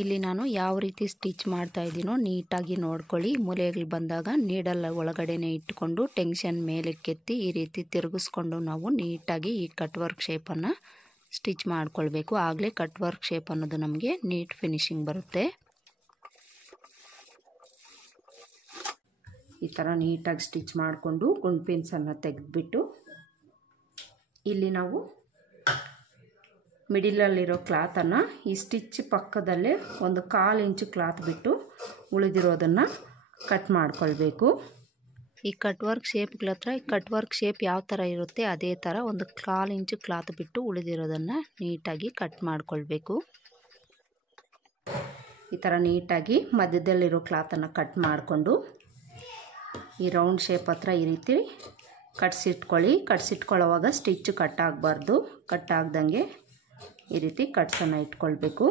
ಇಲ್ಲಿ ನಾನು ಯಾವ ರೀತಿ ಸ್ಟಿಚ್ ಮಾಡ್ತಾ ಇದ್ದೀನೋ ನೀಟಾಗಿ ನೋಡ್ಕೊಳ್ಳಿ. ಮೂಲೆಗಳು ಬಂದಾಗ ನೀಡಲ್ ಒಳಗಡೆನೆ ಇಟ್ಕೊಂಡು ಟೆನ್ಷನ್ ಮೇಲೆ ಕೆತ್ತಿ ಈ ರೀತಿ ತಿರುಗಿಸ್ಕೊಂಡು ನಾವು ನೀಟಾಗಿ ಈ ಕಟ್ ವರ್ಕ್ ಶೇಪನ್ನು ಸ್ಟಿಚ್ ಮಾಡ್ಕೊಳ್ಬೇಕು. ಆಗಲೇ ಕಟ್ ವರ್ಕ್ ಶೇಪ್ ಅನ್ನೋದು ನಮಗೆ ನೀಟ್ ಫಿನಿಶಿಂಗ್ ಬರುತ್ತೆ. ಈ ಥರ ನೀಟಾಗಿ ಸ್ಟಿಚ್ ಮಾಡಿಕೊಂಡು ಗುಂಡು ಪಿನ್ಸನ್ನು ತೆಗೆದುಬಿಟ್ಟು ಇಲ್ಲಿ ನಾವು ಮಿಡಿಲಲ್ಲಿರೋ ಕ್ಲಾತನ್ನು ಈ ಸ್ಟಿಚ್ ಪಕ್ಕದಲ್ಲೇ ಒಂದು 1/4 ಇಂಚು ಕ್ಲಾತ್ ಬಿಟ್ಟು ಉಳಿದಿರೋದನ್ನು ಕಟ್ ಮಾಡ್ಕೊಳ್ಬೇಕು. ಈ ಕಟ್ ವರ್ಕ್ ಶೇಪ್ಗಳ ಹತ್ರ ಈ ಕಟ್ ವರ್ಕ್ ಶೇಪ್ ಯಾವ ಥರ ಇರುತ್ತೆ ಅದೇ ಥರ ಒಂದು 1/4 ಇಂಚು ಕ್ಲಾತ್ ಬಿಟ್ಟು ಉಳಿದಿರೋದನ್ನು ನೀಟಾಗಿ ಕಟ್ ಮಾಡ್ಕೊಳ್ಬೇಕು. ಈ ಥರ ನೀಟಾಗಿ ಮಧ್ಯದಲ್ಲಿರೋ ಕ್ಲಾತನ್ನು ಕಟ್ ಮಾಡಿಕೊಂಡು ಈ ರೌಂಡ್ ಶೇಪ್ ಹತ್ರ ಈ ರೀತಿ ಕಟ್ಸಿಟ್ಕೊಳ್ಳಿ. ಕಟ್ಸಿಟ್ಕೊಳ್ಳೋವಾಗ ಸ್ಟಿಚ್ ಕಟ್ ಆಗಬಾರ್ದು, ಕಟ್ ಆಗ್ದಂಗೆ ಈ ರೀತಿ ಕಟ್ಸನ್ನು ಇಟ್ಕೊಳ್ಬೇಕು.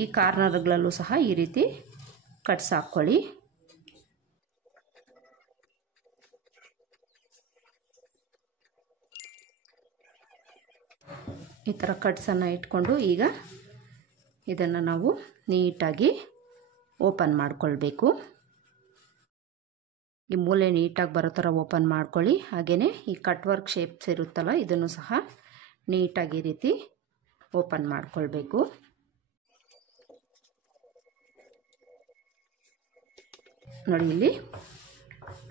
ಈ ಕಾರ್ನರ್ಗಳಲ್ಲೂ ಸಹ ಈ ರೀತಿ ಕಟ್ಸ್ ಹಾಕ್ಕೊಳ್ಳಿ. ಈ ಥರ ಕಟ್ಸನ್ನು ಇಟ್ಕೊಂಡು ಈಗ ಇದನ್ನು ನಾವು ನೀಟಾಗಿ ಓಪನ್ ಮಾಡಿಕೊಳ್ಬೇಕು. ಈ ಮೂಲೆ ನೀಟಾಗಿ ಬರೋ ಥರ ಓಪನ್ ಮಾಡ್ಕೊಳ್ಳಿ. ಹಾಗೆಯೇ ಈ ಕಟ್ ವರ್ಕ್ ಶೇಪ್ಸ್ ಇರುತ್ತಲ್ಲ ಇದನ್ನು ಸಹ ನೀಟಾಗಿ ಈ ರೀತಿ ಓಪನ್ ಮಾಡಿಕೊಳ್ಬೇಕು. ನೋಡಿ ಇಲ್ಲಿ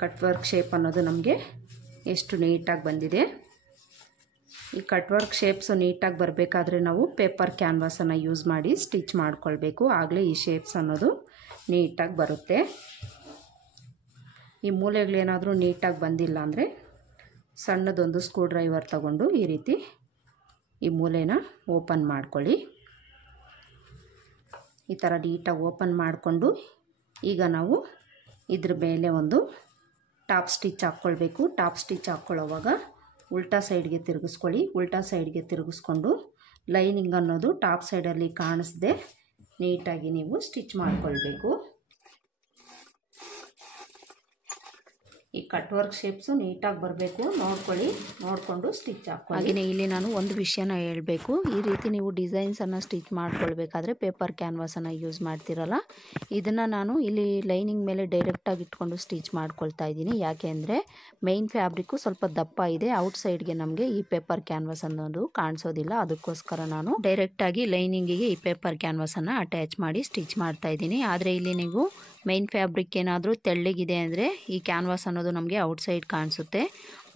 ಕಟ್ ವರ್ಕ್ ಶೇಪ್ ಅನ್ನೋದು ನಮಗೆ ಎಷ್ಟು ನೀಟಾಗಿ ಬಂದಿದೆ. ಈ ಕಟ್ ವರ್ಕ್ ಶೇಪ್ಸು ನೀಟಾಗಿ ಬರಬೇಕಾದ್ರೆ ನಾವು ಪೇಪರ್ ಕ್ಯಾನ್ವಾಸನ್ನು ಯೂಸ್ ಮಾಡಿ ಸ್ಟಿಚ್ ಮಾಡ್ಕೊಳ್ಬೇಕು. ಆಗಲೇ ಈ ಶೇಪ್ಸ್ ಅನ್ನೋದು ನೀಟಾಗಿ ಬರುತ್ತೆ. ಈ ಮೂಲೆಗಳೇನಾದರೂ ನೀಟಾಗಿ ಬಂದಿಲ್ಲ ಅಂದರೆ ಸಣ್ಣದೊಂದು ಸ್ಕ್ರೂ ಡ್ರೈವರ್ ತಗೊಂಡು ಈ ರೀತಿ ಈ ಮೂಲೆನ ಓಪನ್ ಮಾಡ್ಕೊಳ್ಳಿ. ಈ ಥರ ನೀಟಾಗಿ ಓಪನ್ ಮಾಡಿಕೊಂಡು ಈಗ ನಾವು ಇದ್ರ ಮೇಲೆ ಒಂದು ಟಾಪ್ ಸ್ಟಿಚ್ ಹಾಕ್ಕೊಳ್ಬೇಕು. ಟಾಪ್ ಸ್ಟಿಚ್ ಹಾಕ್ಕೊಳ್ಳೋವಾಗ ಉಲ್ಟಾ ಸೈಡ್ಗೆ ತಿರುಗಿಸ್ಕೊಳ್ಳಿ. ಉಲ್ಟಾ ಸೈಡ್ಗೆ ತಿರುಗಿಸ್ಕೊಂಡು ಲೈನಿಂಗ್ ಅನ್ನೋದು ಟಾಪ್ ಸೈಡಲ್ಲಿ ಕಾಣಿಸದೆ ನೀಟಾಗಿ ನೀವು ಸ್ಟಿಚ್ ಮಾಡಿಕೊಳ್ಬೇಕು. ಈ ಕಟ್ ವರ್ಕ್ ಶೇಪ್ಸು ನೀಟಾಗಿ ಬರಬೇಕು, ನೋಡ್ಕೊಳ್ಳಿ, ನೋಡಿಕೊಂಡು ಸ್ಟಿಚ್ ಹಾಕ್ಕೊಳ್ಳಿ. ಹಾಗೆಯೇ ಇಲ್ಲಿ ನಾನು ಒಂದು ವಿಷಯನ ಹೇಳಬೇಕು. ಈ ರೀತಿ ನೀವು ಡಿಸೈನ್ಸನ್ನು ಸ್ಟಿಚ್ ಮಾಡ್ಕೊಳ್ಬೇಕಾದ್ರೆ ಪೇಪರ್ ಕ್ಯಾನ್ವಾಸನ್ನು ಯೂಸ್ ಮಾಡ್ತಿರಲ್ಲ, ಇದನ್ನು ನಾನು ಇಲ್ಲಿ ಲೈನಿಂಗ್ ಮೇಲೆ ಡೈರೆಕ್ಟಾಗಿ ಇಟ್ಕೊಂಡು ಸ್ಟಿಚ್ ಮಾಡ್ಕೊಳ್ತಾ ಇದ್ದೀನಿ. ಯಾಕೆ ಅಂದರೆ ಮೇಯ್ನ್ ಫ್ಯಾಬ್ರಿಕ್ಕು ಸ್ವಲ್ಪ ದಪ್ಪ ಇದೆ, ಔಟ್ ಸೈಡ್ಗೆ ನಮಗೆ ಈ ಪೇಪರ್ ಕ್ಯಾನ್ವಾಸ್ ಅನ್ನೋದು ಕಾಣಿಸೋದಿಲ್ಲ. ಅದಕ್ಕೋಸ್ಕರ ನಾನು ಡೈರೆಕ್ಟಾಗಿ ಲೈನಿಂಗಿಗೆ ಈ ಪೇಪರ್ ಕ್ಯಾನ್ವಾಸನ್ನು ಅಟ್ಯಾಚ್ ಮಾಡಿ ಸ್ಟಿಚ್ ಮಾಡ್ತಾ ಇದ್ದೀನಿ. ಆದರೆ ಇಲ್ಲಿ ನೀವು ಮೇನ್ ಫ್ಯಾಬ್ರಿಕ್ ಏನಾದರೂ ತೆಳ್ಳಗಿದೆ ಅಂದರೆ ಈ ಕ್ಯಾನ್ವಾಸ್ ಅನ್ನೋದು ನಮಗೆ ಔಟ್ಸೈಡ್ ಕಾಣಿಸುತ್ತೆ.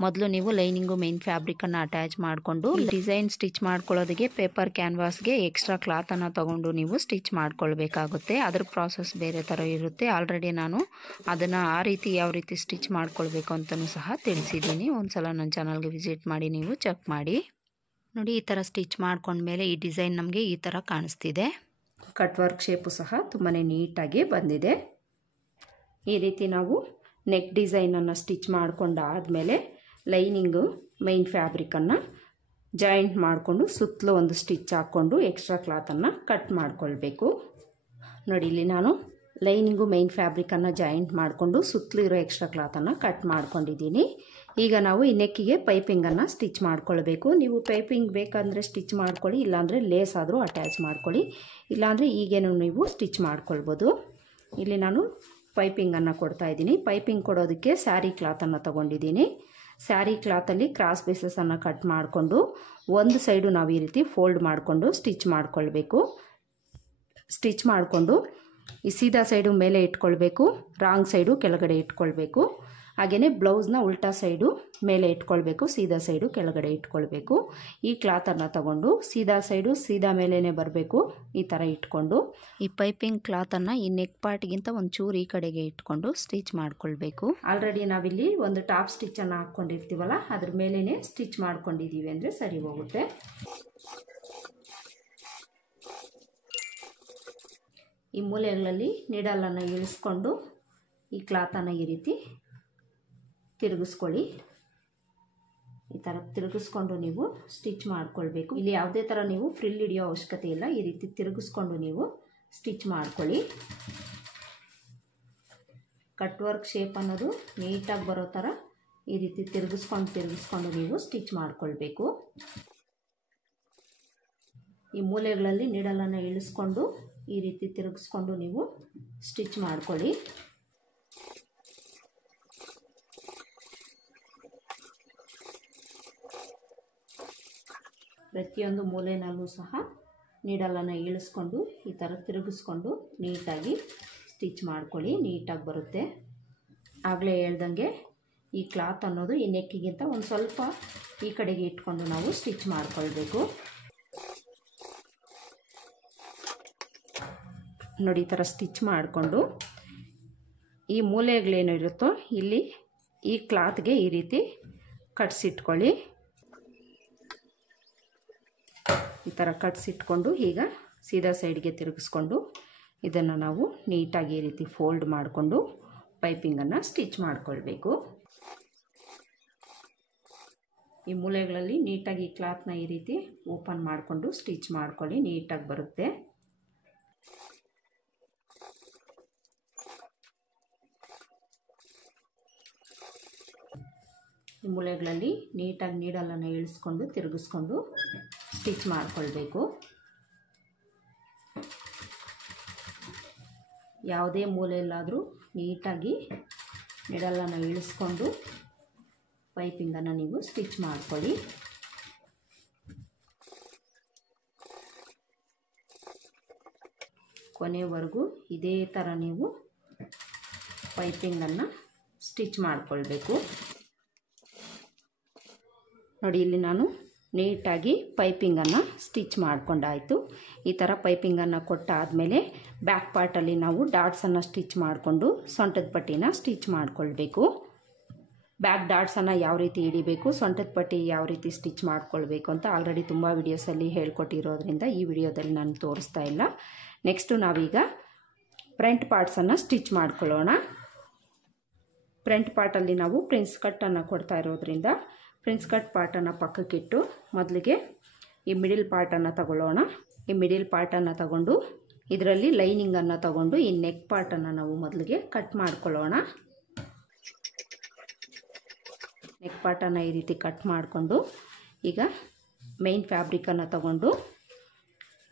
ಮೊದಲು ನೀವು ಲೈನಿಂಗು ಮೇನ್ ಫ್ಯಾಬ್ರಿಕನ್ನು ಅಟ್ಯಾಚ್ ಮಾಡಿಕೊಂಡು ಡಿಸೈನ್ ಸ್ಟಿಚ್ ಮಾಡ್ಕೊಳ್ಳೋದಕ್ಕೆ ಪೇಪರ್ ಕ್ಯಾನ್ವಾಸ್ಗೆ ಎಕ್ಸ್ಟ್ರಾ ಕ್ಲಾತನ್ನು ತೊಗೊಂಡು ನೀವು ಸ್ಟಿಚ್ ಮಾಡ್ಕೊಳ್ಬೇಕಾಗುತ್ತೆ. ಅದ್ರ ಪ್ರಾಸೆಸ್ ಬೇರೆ ಥರ ಇರುತ್ತೆ. ಆಲ್ರೆಡಿ ನಾನು ಅದನ್ನು ಆ ರೀತಿ ಯಾವ ರೀತಿ ಸ್ಟಿಚ್ ಮಾಡ್ಕೊಳ್ಬೇಕು ಅಂತಲೂ ಸಹ ತಿಳಿಸಿದ್ದೀನಿ. ಒಂದು ಸಲ ನನ್ನ ಚಾನಲ್ಗೆ ವಿಸಿಟ್ ಮಾಡಿ ನೀವು ಚೆಕ್ ಮಾಡಿ. ನೋಡಿ, ಈ ಥರ ಸ್ಟಿಚ್ ಮಾಡ್ಕೊಂಡ್ಮೇಲೆ ಈ ಡಿಸೈನ್ ನಮಗೆ ಈ ಥರ ಕಾಣಿಸ್ತಿದೆ. ಕಟ್ ವರ್ಕ್ ಶೇಪು ಸಹ ತುಂಬಾ ನೀಟಾಗಿ ಬಂದಿದೆ. ಈ ರೀತಿ ನಾವು ನೆಕ್ ಡಿಸೈನನ್ನು ಸ್ಟಿಚ್ ಮಾಡ್ಕೊಂಡಾದಮೇಲೆ ಲೈನಿಂಗು ಮೈನ್ ಫ್ಯಾಬ್ರಿಕನ್ನು ಜಾಯಿಂಟ್ ಮಾಡಿಕೊಂಡು ಸುತ್ತಲೂ ಒಂದು ಸ್ಟಿಚ್ ಹಾಕ್ಕೊಂಡು ಎಕ್ಸ್ಟ್ರಾ ಕ್ಲಾತನ್ನು ಕಟ್ ಮಾಡಿಕೊಳ್ಬೇಕು. ನೋಡಿ, ಇಲ್ಲಿ ನಾನು ಲೈನಿಂಗು ಮೈನ್ ಫ್ಯಾಬ್ರಿಕನ್ನು ಜಾಯಿಂಟ್ ಮಾಡಿಕೊಂಡು ಸುತ್ತಲೂ ಇರೋ ಎಕ್ಸ್ಟ್ರಾ ಕ್ಲಾತನ್ನು ಕಟ್ ಮಾಡ್ಕೊಂಡಿದ್ದೀನಿ. ಈಗ ನಾವು ಈ ನೆಕ್ಕಿಗೆ ಪೈಪಿಂಗನ್ನು ಸ್ಟಿಚ್ ಮಾಡ್ಕೊಳ್ಬೇಕು. ನೀವು ಪೈಪಿಂಗ್ ಬೇಕಂದರೆ ಸ್ಟಿಚ್ ಮಾಡ್ಕೊಳ್ಳಿ, ಇಲ್ಲಾಂದರೆ ಲೇಸ್ ಆದರೂ ಅಟ್ಯಾಚ್ ಮಾಡ್ಕೊಳ್ಳಿ, ಇಲ್ಲಾಂದರೆ ಈಗೇನು ನೀವು ಸ್ಟಿಚ್ ಮಾಡ್ಕೊಳ್ಬೋದು. ಇಲ್ಲಿ ನಾನು ಪೈಪಿಂಗನ್ನು ಕೊಡ್ತಾ ಇದ್ದೀನಿ. ಪೈಪಿಂಗ್ ಕೊಡೋದಕ್ಕೆ ಸ್ಯಾರಿ ಕ್ಲಾತನ್ನು ತೊಗೊಂಡಿದ್ದೀನಿ. ಸ್ಯಾರಿ ಕ್ಲಾತಲ್ಲಿ ಕ್ರಾಸ್ ಪೀಸಸನ್ನು ಕಟ್ ಮಾಡಿಕೊಂಡು ಒಂದು ಸೈಡು ನಾವು ಈ ರೀತಿ ಫೋಲ್ಡ್ ಮಾಡಿಕೊಂಡು ಸ್ಟಿಚ್ ಮಾಡ್ಕೊಳ್ಬೇಕು. ಸ್ಟಿಚ್ ಮಾಡಿಕೊಂಡು ಈ ಸೀದಾ ಸೈಡು ಮೇಲೆ ಇಟ್ಕೊಳ್ಬೇಕು, ರಾಂಗ್ ಸೈಡು ಕೆಳಗಡೆ ಇಟ್ಕೊಳ್ಬೇಕು. ಹಾಗೆಯೇ ಬ್ಲೌಸ್ನ ಉಲ್ಟಾ ಸೈಡು ಮೇಲೆ ಇಟ್ಕೊಳ್ಬೇಕು, ಸೀದಾ ಸೈಡು ಕೆಳಗಡೆ ಇಟ್ಕೊಳ್ಬೇಕು. ಈ ಕ್ಲಾತನ್ನು ತಗೊಂಡು ಸೀದಾ ಸೈಡು ಸೀದಾ ಮೇಲೇ ಬರಬೇಕು. ಈ ಥರ ಇಟ್ಕೊಂಡು ಈ ಪೈಪಿಂಗ್ ಕ್ಲಾತನ್ನು ಈ ನೆಕ್ ಪಾರ್ಟ್ಗಿಂತ ಒಂಚೂರು ಈ ಕಡೆಗೆ ಇಟ್ಕೊಂಡು ಸ್ಟಿಚ್ ಮಾಡ್ಕೊಳ್ಬೇಕು. ಆಲ್ರೆಡಿ ನಾವಿಲ್ಲಿ ಒಂದು ಟಾಪ್ ಸ್ಟಿಚ್ಚನ್ನು ಹಾಕ್ಕೊಂಡಿರ್ತೀವಲ್ಲ, ಅದ್ರ ಮೇಲೇ ಸ್ಟಿಚ್ ಮಾಡ್ಕೊಂಡಿದ್ದೀವಿ ಅಂದರೆ ಸರಿ ಹೋಗುತ್ತೆ. ಈ ಮೂಲೆಗಳಲ್ಲಿ ನೀಡಲನ್ನು ಇಳಿಸ್ಕೊಂಡು ಈ ಕ್ಲಾತನ್ನು ಈ ರೀತಿ ತಿರುಗಿಸ್ಕೊಳ್ಳಿ. ಈ ಥರ ತಿರುಗಿಸ್ಕೊಂಡು ನೀವು ಸ್ಟಿಚ್ ಮಾಡ್ಕೊಳ್ಬೇಕು. ಇಲ್ಲಿ ಯಾವುದೇ ಥರ ನೀವು ಫ್ರಿಲ್ ಹಿಡಿಯೋ ಅವಶ್ಯಕತೆ ಇಲ್ಲ. ಈ ರೀತಿ ತಿರುಗಿಸ್ಕೊಂಡು ನೀವು ಸ್ಟಿಚ್ ಮಾಡ್ಕೊಳ್ಳಿ. ಕಟ್ ವರ್ಕ್ ಶೇಪ್ ಅನ್ನೋದು ನೀಟಾಗಿ ಬರೋ ಥರ ಈ ರೀತಿ ತಿರುಗಿಸ್ಕೊಂಡು ನೀವು ಸ್ಟಿಚ್ ಮಾಡ್ಕೊಳ್ಬೇಕು. ಈ ಮೂಲೆಗಳಲ್ಲಿ ನೀಡಲನ್ನು ಇಳಿಸ್ಕೊಂಡು ಈ ರೀತಿ ತಿರುಗಿಸ್ಕೊಂಡು ನೀವು ಸ್ಟಿಚ್ ಮಾಡ್ಕೊಳ್ಳಿ. ಪ್ರತಿಯೊಂದು ಮೂಲೆನಲ್ಲೂ ಸಹ ನೀಡಲನ್ನು ಇಳಿಸ್ಕೊಂಡು ಈ ಥರ ತಿರುಗಿಸ್ಕೊಂಡು ನೀಟಾಗಿ ಸ್ಟಿಚ್ ಮಾಡ್ಕೊಳ್ಳಿ. ನೀಟಾಗಿ ಬರುತ್ತೆ. ಆಗಲೇ ಹೇಳ್ದಂಗೆ ಈ ಕ್ಲಾತ್ ಅನ್ನೋದು ಈ ನೆಕ್ಕಿಗಿಂತ ಒಂದು ಸ್ವಲ್ಪ ಈ ಕಡೆಗೆ ಇಟ್ಕೊಂಡು ನಾವು ಸ್ಟಿಚ್ ಮಾಡ್ಕೊಳ್ಬೇಕು. ನೋಡಿ, ಈ ಥರ ಸ್ಟಿಚ್ ಮಾಡಿಕೊಂಡು ಈ ಮೂಲೆಗಳೇನಿರುತ್ತೋ ಇಲ್ಲಿ ಈ ಕ್ಲಾತ್ಗೆ ಈ ರೀತಿ ಕಟ್ಸಿಟ್ಕೊಳ್ಳಿ. ಈ ಥರ ಕಟ್ಸಿಟ್ಕೊಂಡು ಈಗ ಸೀದಾ ಸೈಡ್ಗೆ ತಿರುಗಿಸ್ಕೊಂಡು ಇದನ್ನು ನಾವು ನೀಟಾಗಿ ಈ ರೀತಿ ಫೋಲ್ಡ್ ಮಾಡಿಕೊಂಡು ಪೈಪಿಂಗನ್ನು ಸ್ಟಿಚ್ ಮಾಡ್ಕೊಳ್ಬೇಕು. ಈ ಮೂಲೆಗಳಲ್ಲಿ ನೀಟಾಗಿ ಕ್ಲಾತ್ನ ಈ ರೀತಿ ಓಪನ್ ಮಾಡಿಕೊಂಡು ಸ್ಟಿಚ್ ಮಾಡ್ಕೊಳ್ಳಿ. ನೀಟಾಗಿ ಬರುತ್ತೆ. ಈ ಮೂಲೆಗಳಲ್ಲಿ ನೀಟಾಗಿ ನೀಡಲನ್ನು ಇಳಿಸ್ಕೊಂಡು ತಿರುಗಿಸ್ಕೊಂಡು ಸ್ಟಿಚ್ ಮಾಡ್ಕೊಳ್ಬೇಕು. ಯಾವುದೇ ಮೂಲೆಯಲ್ಲಾದರೂ ನೀಟಾಗಿ ನೀಡಲನ್ನು ಇಳಿಸ್ಕೊಂಡು ಪೈಪಿಂಗನ್ನು ನೀವು ಸ್ಟಿಚ್ ಮಾಡ್ಕೊಳ್ಳಿ. ಕೊನೆವರೆಗೂ ಇದೇ ಥರ ನೀವು ಪೈಪಿಂಗನ್ನು ಸ್ಟಿಚ್ ಮಾಡ್ಕೊಳ್ಬೇಕು. ನೋಡಿ, ಇಲ್ಲಿ ನಾನು ನೀಟಾಗಿ ಪೈಪಿಂಗನ್ನು ಸ್ಟಿಚ್ ಮಾಡ್ಕೊಂಡಾಯಿತು. ಈ ಥರ ಪೈಪಿಂಗನ್ನು ಕೊಟ್ಟಾದಮೇಲೆ ಬ್ಯಾಕ್ ಪಾರ್ಟಲ್ಲಿ ನಾವು ಡಾಟ್ಸನ್ನು ಸ್ಟಿಚ್ ಮಾಡಿಕೊಂಡು ಸೊಂಟದ ಪಟ್ಟಿನ ಸ್ಟಿಚ್ ಮಾಡ್ಕೊಳ್ಬೇಕು. ಬ್ಯಾಕ್ ಡಾಟ್ಸನ್ನು ಯಾವ ರೀತಿ ಹಿಡಿಬೇಕು, ಸೊಂಟದ ಪಟ್ಟಿ ಯಾವ ರೀತಿ ಸ್ಟಿಚ್ ಮಾಡ್ಕೊಳ್ಬೇಕು ಅಂತ ಆಲ್ರೆಡಿ ತುಂಬ ವಿಡಿಯೋಸಲ್ಲಿ ಹೇಳ್ಕೊಟ್ಟಿರೋದ್ರಿಂದ ಈ ವಿಡಿಯೋದಲ್ಲಿ ನಾನು ತೋರಿಸ್ತಾ ಇಲ್ಲ. ನೆಕ್ಸ್ಟು ನಾವೀಗ ಫ್ರಂಟ್ ಪಾರ್ಟ್ಸನ್ನು ಸ್ಟಿಚ್ ಮಾಡ್ಕೊಳ್ಳೋಣ. ಫ್ರಂಟ್ ಪಾರ್ಟಲ್ಲಿ ನಾವು ಪ್ರಿನ್ಸ್ ಕಟ್ಟನ್ನು ಕೊಡ್ತಾ ಇರೋದ್ರಿಂದ ಪ್ರಿನ್ಸ್ ಕಟ್ ಪಾರ್ಟನ್ನು ಪಕ್ಕಕ್ಕಿಟ್ಟು ಮೊದಲಿಗೆ ಈ ಮಿಡಿಲ್ ಪಾರ್ಟನ್ನು ತಗೊಳ್ಳೋಣ. ಈ ಮಿಡಿಲ್ ಪಾರ್ಟನ್ನು ತಗೊಂಡು ಇದರಲ್ಲಿ ಲೈನಿಂಗನ್ನು ತಗೊಂಡು ಈ ನೆಕ್ ಪಾರ್ಟನ್ನು ನಾವು ಮೊದಲಿಗೆ ಕಟ್ ಮಾಡ್ಕೊಳ್ಳೋಣ. ನೆಕ್ ಪಾರ್ಟನ್ನು ಈ ರೀತಿ ಕಟ್ ಮಾಡಿಕೊಂಡು ಈಗ ಮೇನ್ ಫ್ಯಾಬ್ರಿಕನ್ನು ತಗೊಂಡು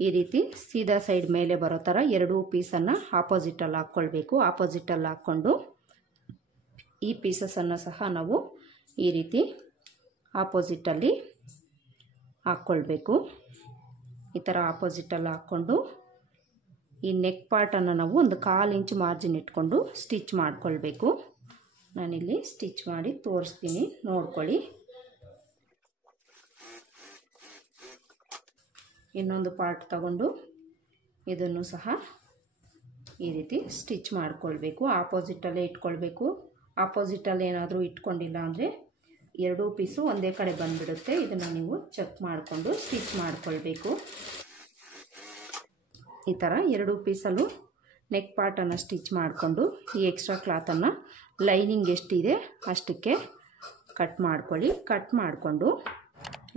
ಈ ರೀತಿ ಸೀದಾ ಸೈಡ್ ಮೇಲೆ ಬರೋ ಥರ ಎರಡೂ ಪೀಸನ್ನು ಆಪೋಸಿಟಲ್ಲಿ ಹಾಕ್ಕೊಳ್ಬೇಕು. ಆಪೋಸಿಟಲ್ಲಿ ಹಾಕ್ಕೊಂಡು ಈ ಪೀಸಸನ್ನು ಸಹ ನಾವು ಈ ರೀತಿ ಆಪೋಸಿಟಲ್ಲಿ ಹಾಕ್ಕೊಳ್ಬೇಕು. ಈ ಥರ ಆಪೋಸಿಟಲ್ಲಿ ಹಾಕ್ಕೊಂಡು ಈ ನೆಕ್ ಪಾರ್ಟನ್ನು ನಾವು ಒಂದು 1/4 ಇಂಚ್ ಮಾರ್ಜಿನ್ ಇಟ್ಕೊಂಡು ಸ್ಟಿಚ್ ಮಾಡ್ಕೊಳ್ಬೇಕು. ನಾನಿಲ್ಲಿ ಸ್ಟಿಚ್ ಮಾಡಿ ತೋರಿಸ್ತೀನಿ, ನೋಡ್ಕೊಳ್ಳಿ. ಇನ್ನೊಂದು ಪಾರ್ಟ್ ತಗೊಂಡು ಇದನ್ನು ಸಹ ಈ ರೀತಿ ಸ್ಟಿಚ್ ಮಾಡ್ಕೊಳ್ಬೇಕು. ಆಪೋಸಿಟಲ್ಲೇ ಇಟ್ಕೊಳ್ಬೇಕು. ಆಪೋಸಿಟಲ್ಲಿ ಏನಾದರೂ ಇಟ್ಕೊಂಡಿಲ್ಲ ಅಂದರೆ ಎರಡೂ ಪೀಸು ಒಂದೇ ಕಡೆ ಬಂದುಬಿಡುತ್ತೆ. ಇದನ್ನು ನೀವು ಚೆಕ್ ಮಾಡಿಕೊಂಡು ಸ್ಟಿಚ್ ಮಾಡ್ಕೊಳ್ಬೇಕು. ಈ ಥರ ಎರಡೂ ಪೀಸಲ್ಲೂ ನೆಕ್ ಪಾರ್ಟನ್ನು ಸ್ಟಿಚ್ ಮಾಡಿಕೊಂಡು ಈ ಎಕ್ಸ್ಟ್ರಾ ಕ್ಲಾತನ್ನು ಲೈನಿಂಗ್ ಎಷ್ಟಿದೆ ಅಷ್ಟಕ್ಕೆ ಕಟ್ ಮಾಡ್ಕೊಳ್ಳಿ. ಕಟ್ ಮಾಡಿಕೊಂಡು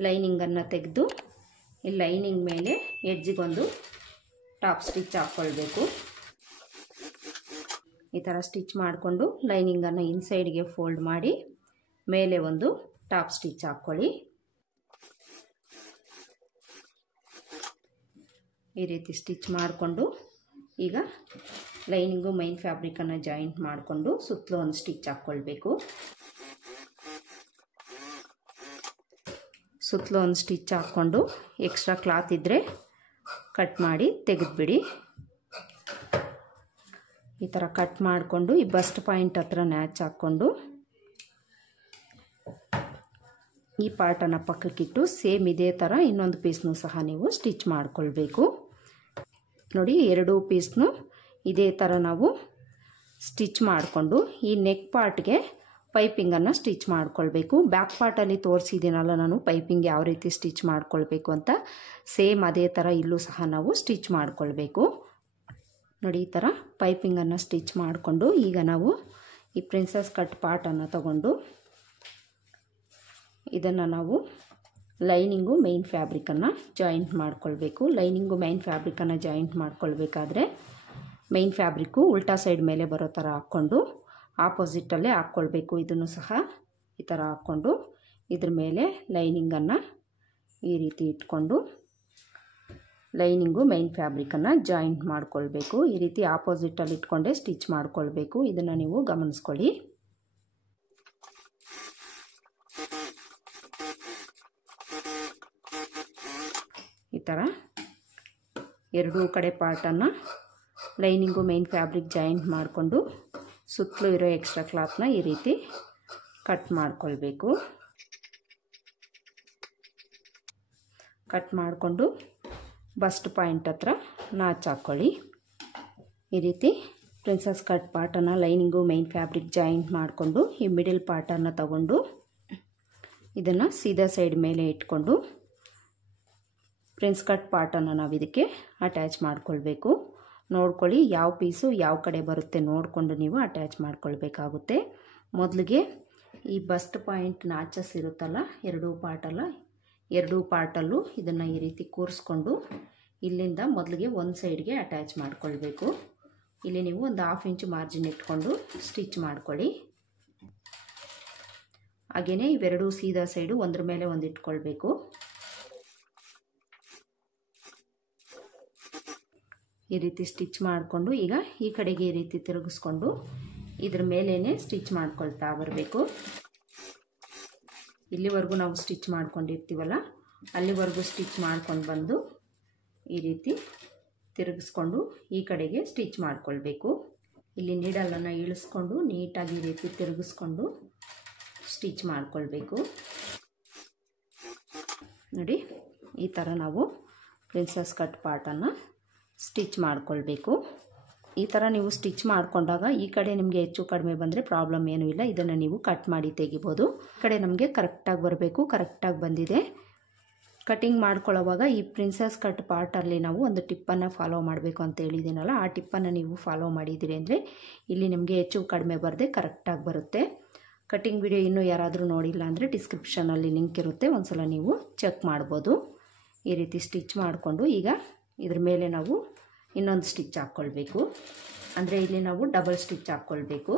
ಲೈನಿಂಗನ್ನು ತೆಗೆದು ಈ ಲೈನಿಂಗ್ ಮೇಲೆ ಎಡ್ಜಿಗೊಂದು ಟಾಪ್ ಸ್ಟಿಚ್ ಹಾಕ್ಕೊಳ್ಬೇಕು. ಈ ಥರ ಸ್ಟಿಚ್ ಮಾಡಿಕೊಂಡು ಲೈನಿಂಗನ್ನು ಇನ್ಸೈಡ್ಗೆ ಫೋಲ್ಡ್ ಮಾಡಿ ಮೇಲೆ ಒಂದು ಟಾಪ್ ಸ್ಟಿಚ್ ಹಾಕ್ಕೊಳ್ಳಿ. ಈ ರೀತಿ ಸ್ಟಿಚ್ ಮಾಡಿಕೊಂಡು ಈಗ ಲೈನಿಂಗು ಮೈನ್ ಫ್ಯಾಬ್ರಿಕನ್ನು ಜಾಯಿಂಟ್ ಮಾಡಿಕೊಂಡು ಸುತ್ತಲೂ ಒಂದು ಸ್ಟಿಚ್ ಹಾಕ್ಕೊಳ್ಬೇಕು. ಸುತ್ತಲೂ ಒಂದು ಸ್ಟಿಚ್ ಹಾಕ್ಕೊಂಡು ಎಕ್ಸ್ಟ್ರಾ ಕ್ಲಾತ್ ಇದ್ದರೆ ಕಟ್ ಮಾಡಿ ತೆಗೆದುಬಿಡಿ. ಈ ಥರ ಕಟ್ ಮಾಡಿಕೊಂಡು ಈ ಬಸ್ಟ್ ಪಾಯಿಂಟ್ ಹತ್ರ ನ್ಯಾಚ್ ಹಾಕ್ಕೊಂಡು ಈ ಪಾರ್ಟನ್ನು ಪಕ್ಕಕ್ಕಿಟ್ಟು ಸೇಮ್ ಇದೇ ಥರ ಇನ್ನೊಂದು ಪೀಸ್ನೂ ಸಹ ನೀವು ಸ್ಟಿಚ್ ಮಾಡಿಕೊಳ್ಬೇಕು. ನೋಡಿ, ಎರಡೂ ಪೀಸ್ನು ಇದೇ ಥರ ನಾವು ಸ್ಟಿಚ್ ಮಾಡಿಕೊಂಡು ಈ ನೆಕ್ ಪಾರ್ಟ್ಗೆ ಪೈಪಿಂಗನ್ನು ಸ್ಟಿಚ್ ಮಾಡಿಕೊಳ್ಬೇಕು. ಬ್ಯಾಕ್ ಪಾರ್ಟಲ್ಲಿ ತೋರಿಸಿದ್ದೀನಲ್ಲ ನಾನು ಪೈಪಿಂಗ್ ಯಾವ ರೀತಿ ಸ್ಟಿಚ್ ಮಾಡಿಕೊಳ್ಬೇಕು ಅಂತ, ಸೇಮ್ ಅದೇ ಥರ ಇಲ್ಲೂ ಸಹ ನಾವು ಸ್ಟಿಚ್ ಮಾಡಿಕೊಳ್ಬೇಕು. ನೋಡಿ, ಈ ಥರ ಪೈಪಿಂಗನ್ನು ಸ್ಟಿಚ್ ಮಾಡಿಕೊಂಡು ಈಗ ನಾವು ಈ ಪ್ರಿನ್ಸಸ್ ಕಟ್ ಪಾರ್ಟನ್ನು ತಗೊಂಡು ಇದನ್ನು ನಾವು ಲೈನಿಂಗು ಮೈನ್ ಫ್ಯಾಬ್ರಿಕನ್ನು ಜಾಯಿಂಟ್ ಮಾಡಿಕೊಳ್ಬೇಕು. ಲೈನಿಂಗು ಮೈನ್ ಫ್ಯಾಬ್ರಿಕನ್ನು ಜಾಯಿಂಟ್ ಮಾಡಿಕೊಳ್ಬೇಕಾದ್ರೆ ಮೈನ್ ಫ್ಯಾಬ್ರಿಕ್ಕು ಉಲ್ಟಾ ಸೈಡ್ ಮೇಲೆ ಬರೋ ಥರ ಹಾಕ್ಕೊಂಡು ಆಪೋಸಿಟಲ್ಲೇ ಹಾಕ್ಕೊಳ್ಬೇಕು. ಇದನ್ನು ಸಹ ಈ ಥರ ಹಾಕ್ಕೊಂಡು ಇದ್ರ ಮೇಲೆ ಲೈನಿಂಗನ್ನು ಈ ರೀತಿ ಇಟ್ಕೊಂಡು ಲೈನಿಂಗು ಮೈನ್ ಫ್ಯಾಬ್ರಿಕನ್ನು ಜಾಯಿಂಟ್ ಮಾಡಿಕೊಳ್ಬೇಕು. ಈ ರೀತಿ ಆಪೋಸಿಟಲ್ಲಿ ಇಟ್ಕೊಂಡೇ ಸ್ಟಿಚ್ ಮಾಡಿಕೊಳ್ಬೇಕು. ಇದನ್ನು ನೀವು ಗಮನಿಸ್ಕೊಳ್ಳಿ. ಈ ಥರ ಎರಡೂ ಕಡೆ ಪಾರ್ಟನ್ನು ಲೈನಿಂಗು ಮೈನ್ ಫ್ಯಾಬ್ರಿಕ್ ಜಾಯಿಂಟ್ ಮಾಡಿಕೊಂಡು ಸುತ್ತಲೂ ಇರೋ ಎಕ್ಸ್ಟ್ರಾ ಕ್ಲಾತ್ನ ಈ ರೀತಿ ಕಟ್ ಮಾಡಿಕೊಳ್ಬೇಕು. ಕಟ್ ಮಾಡಿಕೊಂಡು ಬಸ್ಟ್ ಪಾಯಿಂಟ್ ಹತ್ರ ನಾಚ್ ಹಾಕ್ಕೊಳ್ಳಿ. ಈ ರೀತಿ ಪ್ರಿನ್ಸಸ್ ಕಟ್ ಪಾರ್ಟನ್ನು ಲೈನಿಂಗು ಮೈನ್ ಫ್ಯಾಬ್ರಿಕ್ ಜಾಯಿಂಟ್ ಮಾಡಿಕೊಂಡು ಈ ಮಿಡಲ್ ಪಾರ್ಟನ್ನು ತಗೊಂಡು ಇದನ್ನು ಸೀದಾ ಸೈಡ್ ಮೇಲೆ ಇಟ್ಕೊಂಡು ಪ್ರಿನ್ಸ್ ಕಟ್ ಪಾರ್ಟನ್ನು ನಾವು ಇದಕ್ಕೆ ಅಟ್ಯಾಚ್ ಮಾಡಿಕೊಳ್ಬೇಕು. ನೋಡ್ಕೊಳ್ಳಿ, ಯಾವ ಪೀಸು ಯಾವ ಕಡೆ ಬರುತ್ತೆ ನೋಡಿಕೊಂಡು ನೀವು ಅಟ್ಯಾಚ್ ಮಾಡ್ಕೊಳ್ಬೇಕಾಗುತ್ತೆ. ಮೊದಲಿಗೆ ಈ ಬಸ್ಟ್ ಪಾಯಿಂಟ್ ನಾಚಸ್ ಇರುತ್ತಲ್ಲ ಎರಡೂ ಪಾರ್ಟಲ್ಲೂ ಇದನ್ನು ಈ ರೀತಿ ಕೂರಿಸ್ಕೊಂಡು ಇಲ್ಲಿಂದ ಮೊದಲಿಗೆ ಒಂದು ಸೈಡ್ಗೆ ಅಟ್ಯಾಚ್ ಮಾಡಿಕೊಳ್ಬೇಕು. ಇಲ್ಲಿ ನೀವು ಒಂದು 1/2 ಇಂಚ್ ಮಾರ್ಜಿನ್ ಇಟ್ಕೊಂಡು ಸ್ಟಿಚ್ ಮಾಡ್ಕೊಳ್ಳಿ. ಹಾಗೆಯೇ ಇವೆರಡೂ ಸೀದಾ ಸೈಡು ಒಂದ್ರ ಮೇಲೆ ಒಂದು ಇಟ್ಕೊಳ್ಬೇಕು. ಈ ರೀತಿ ಸ್ಟಿಚ್ ಮಾಡಿಕೊಂಡು ಈಗ ಈ ಕಡೆಗೆ ಈ ರೀತಿ ತಿರುಗಿಸ್ಕೊಂಡು ಇದ್ರ ಮೇಲೇ ಸ್ಟಿಚ್ ಮಾಡ್ಕೊಳ್ತಾ ಬರಬೇಕು. ಇಲ್ಲಿವರೆಗೂ ನಾವು ಸ್ಟಿಚ್ ಮಾಡ್ಕೊಂಡಿರ್ತೀವಲ್ಲ ಅಲ್ಲಿವರೆಗೂ ಸ್ಟಿಚ್ ಮಾಡ್ಕೊಂಡು ಬಂದು ಈ ರೀತಿ ತಿರುಗಿಸ್ಕೊಂಡು ಈ ಕಡೆಗೆ ಸ್ಟಿಚ್ ಮಾಡ್ಕೊಳ್ಬೇಕು. ಇಲ್ಲಿ ನೀಡಲನ್ನು ಇಳಿಸ್ಕೊಂಡು ನೀಟಾಗಿ ಈ ರೀತಿ ತಿರುಗಿಸ್ಕೊಂಡು ಸ್ಟಿಚ್ ಮಾಡ್ಕೊಳ್ಬೇಕು. ನೋಡಿ, ಈ ಥರ ನಾವು ಪ್ರಿನ್ಸಸ್ ಕಟ್ ಪಾರ್ಟನ್ನು ಸ್ಟಿಚ್ ಮಾಡಿಕೊಳ್ಬೇಕು. ಈ ಥರ ನೀವು ಸ್ಟಿಚ್ ಮಾಡಿಕೊಂಡಾಗ ಈ ಕಡೆ ನಿಮಗೆ ಹೆಚ್ಚು ಕಡಿಮೆ ಬಂದರೆ ಪ್ರಾಬ್ಲಮ್ ಏನೂ ಇಲ್ಲ. ಇದನ್ನು ನೀವು ಕಟ್ ಮಾಡಿ ತೆಗಿಬೋದು. ಈ ಕಡೆ ನಮಗೆ ಕರೆಕ್ಟಾಗಿ ಬರಬೇಕು. ಕರೆಕ್ಟಾಗಿ ಬಂದಿದೆ. ಕಟಿಂಗ್ ಮಾಡ್ಕೊಳ್ಳೋವಾಗ ಈ ಪ್ರಿನ್ಸಸ್ ಕಟ್ ಪಾರ್ಟಲ್ಲಿ ನಾವು ಒಂದು ಟಿಪ್ಪನ್ನು ಫಾಲೋ ಮಾಡಬೇಕು ಅಂತ ಹೇಳಿದ್ದೀನಲ್ಲ, ಆ ಟಿಪ್ಪನ್ನು ನೀವು ಫಾಲೋ ಮಾಡಿದ್ದೀರಿ ಅಂದರೆ ಇಲ್ಲಿ ನಿಮಗೆ ಹೆಚ್ಚು ಕಡಿಮೆ ಬರದೆ ಕರೆಕ್ಟಾಗಿ ಬರುತ್ತೆ. ಕಟಿಂಗ್ ವಿಡಿಯೋ ಇನ್ನೂ ಯಾರಾದರೂ ನೋಡಿಲ್ಲ ಅಂದರೆ ಡಿಸ್ಕ್ರಿಪ್ಷನಲ್ಲಿ ಲಿಂಕ್ ಇರುತ್ತೆ, ಒಂದು ಸಲ ನೀವು ಚೆಕ್ ಮಾಡ್ಬೋದು. ಈ ರೀತಿ ಸ್ಟಿಚ್ ಮಾಡಿಕೊಂಡು ಈಗ ಇದ್ರ ಮೇಲೆ ನಾವು ಇನ್ನೊಂದು ಸ್ಟಿಚ್ ಹಾಕ್ಕೊಳ್ಬೇಕು. ಅಂದರೆ ಇಲ್ಲಿ ನಾವು ಡಬಲ್ ಸ್ಟಿಚ್ ಹಾಕ್ಕೊಳ್ಬೇಕು.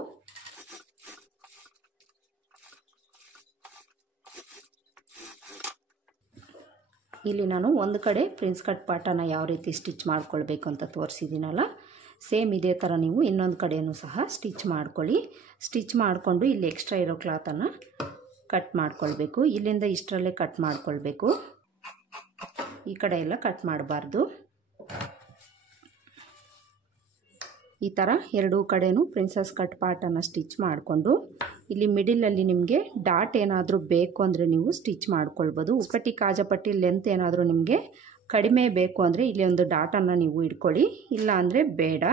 ಇಲ್ಲಿ ನಾನು ಒಂದು ಕಡೆ ಪ್ರಿನ್ಸ್ ಕಟ್ ಪಾರ್ಟನ್ನು ಯಾವ ರೀತಿ ಸ್ಟಿಚ್ ಮಾಡ್ಕೊಳ್ಬೇಕು ಅಂತ ತೋರಿಸಿದ್ದೀನಲ್ಲ, ಸೇಮ್ ಇದೇ ಥರ ನೀವು ಇನ್ನೊಂದು ಕಡೆಯೂ ಸಹ ಸ್ಟಿಚ್ ಮಾಡ್ಕೊಳ್ಳಿ. ಸ್ಟಿಚ್ ಮಾಡಿಕೊಂಡು ಇಲ್ಲಿ ಎಕ್ಸ್ಟ್ರಾ ಇರೋ ಕ್ಲಾತನ್ನು ಕಟ್ ಮಾಡ್ಕೊಳ್ಬೇಕು. ಇಲ್ಲಿಂದ ಇಷ್ಟರಲ್ಲೇ ಕಟ್ ಮಾಡ್ಕೊಳ್ಬೇಕು. ಈ ಕಡೆ ಎಲ್ಲ ಕಟ್ ಮಾಡಬಾರ್ದು. ಈ ಥರ ಎರಡೂ ಕಡೆಯೂ ಪ್ರಿನ್ಸಸ್ ಕಟ್ ಪಾರ್ಟನ್ನು ಸ್ಟಿಚ್ ಮಾಡಿಕೊಂಡು ಇಲ್ಲಿ ಮಿಡಿಲಲ್ಲಿ ನಿಮಗೆ ಡಾಟ್ ಏನಾದರೂ ಬೇಕು ಅಂದರೆ ನೀವು ಸ್ಟಿಚ್ ಮಾಡ್ಕೊಳ್ಬೋದು. ಉಸ್ಪಟ್ಟಿ ಕಾಜಪಟ್ಟಿ ಲೆಂತ್ ಏನಾದರೂ ನಿಮಗೆ ಕಡಿಮೆ ಬೇಕು ಅಂದರೆ ಇಲ್ಲಿ ಒಂದು ಡಾಟನ್ನು ನೀವು ಇಟ್ಕೊಳ್ಳಿ, ಇಲ್ಲ ಅಂದರೆ ಬೇಡ.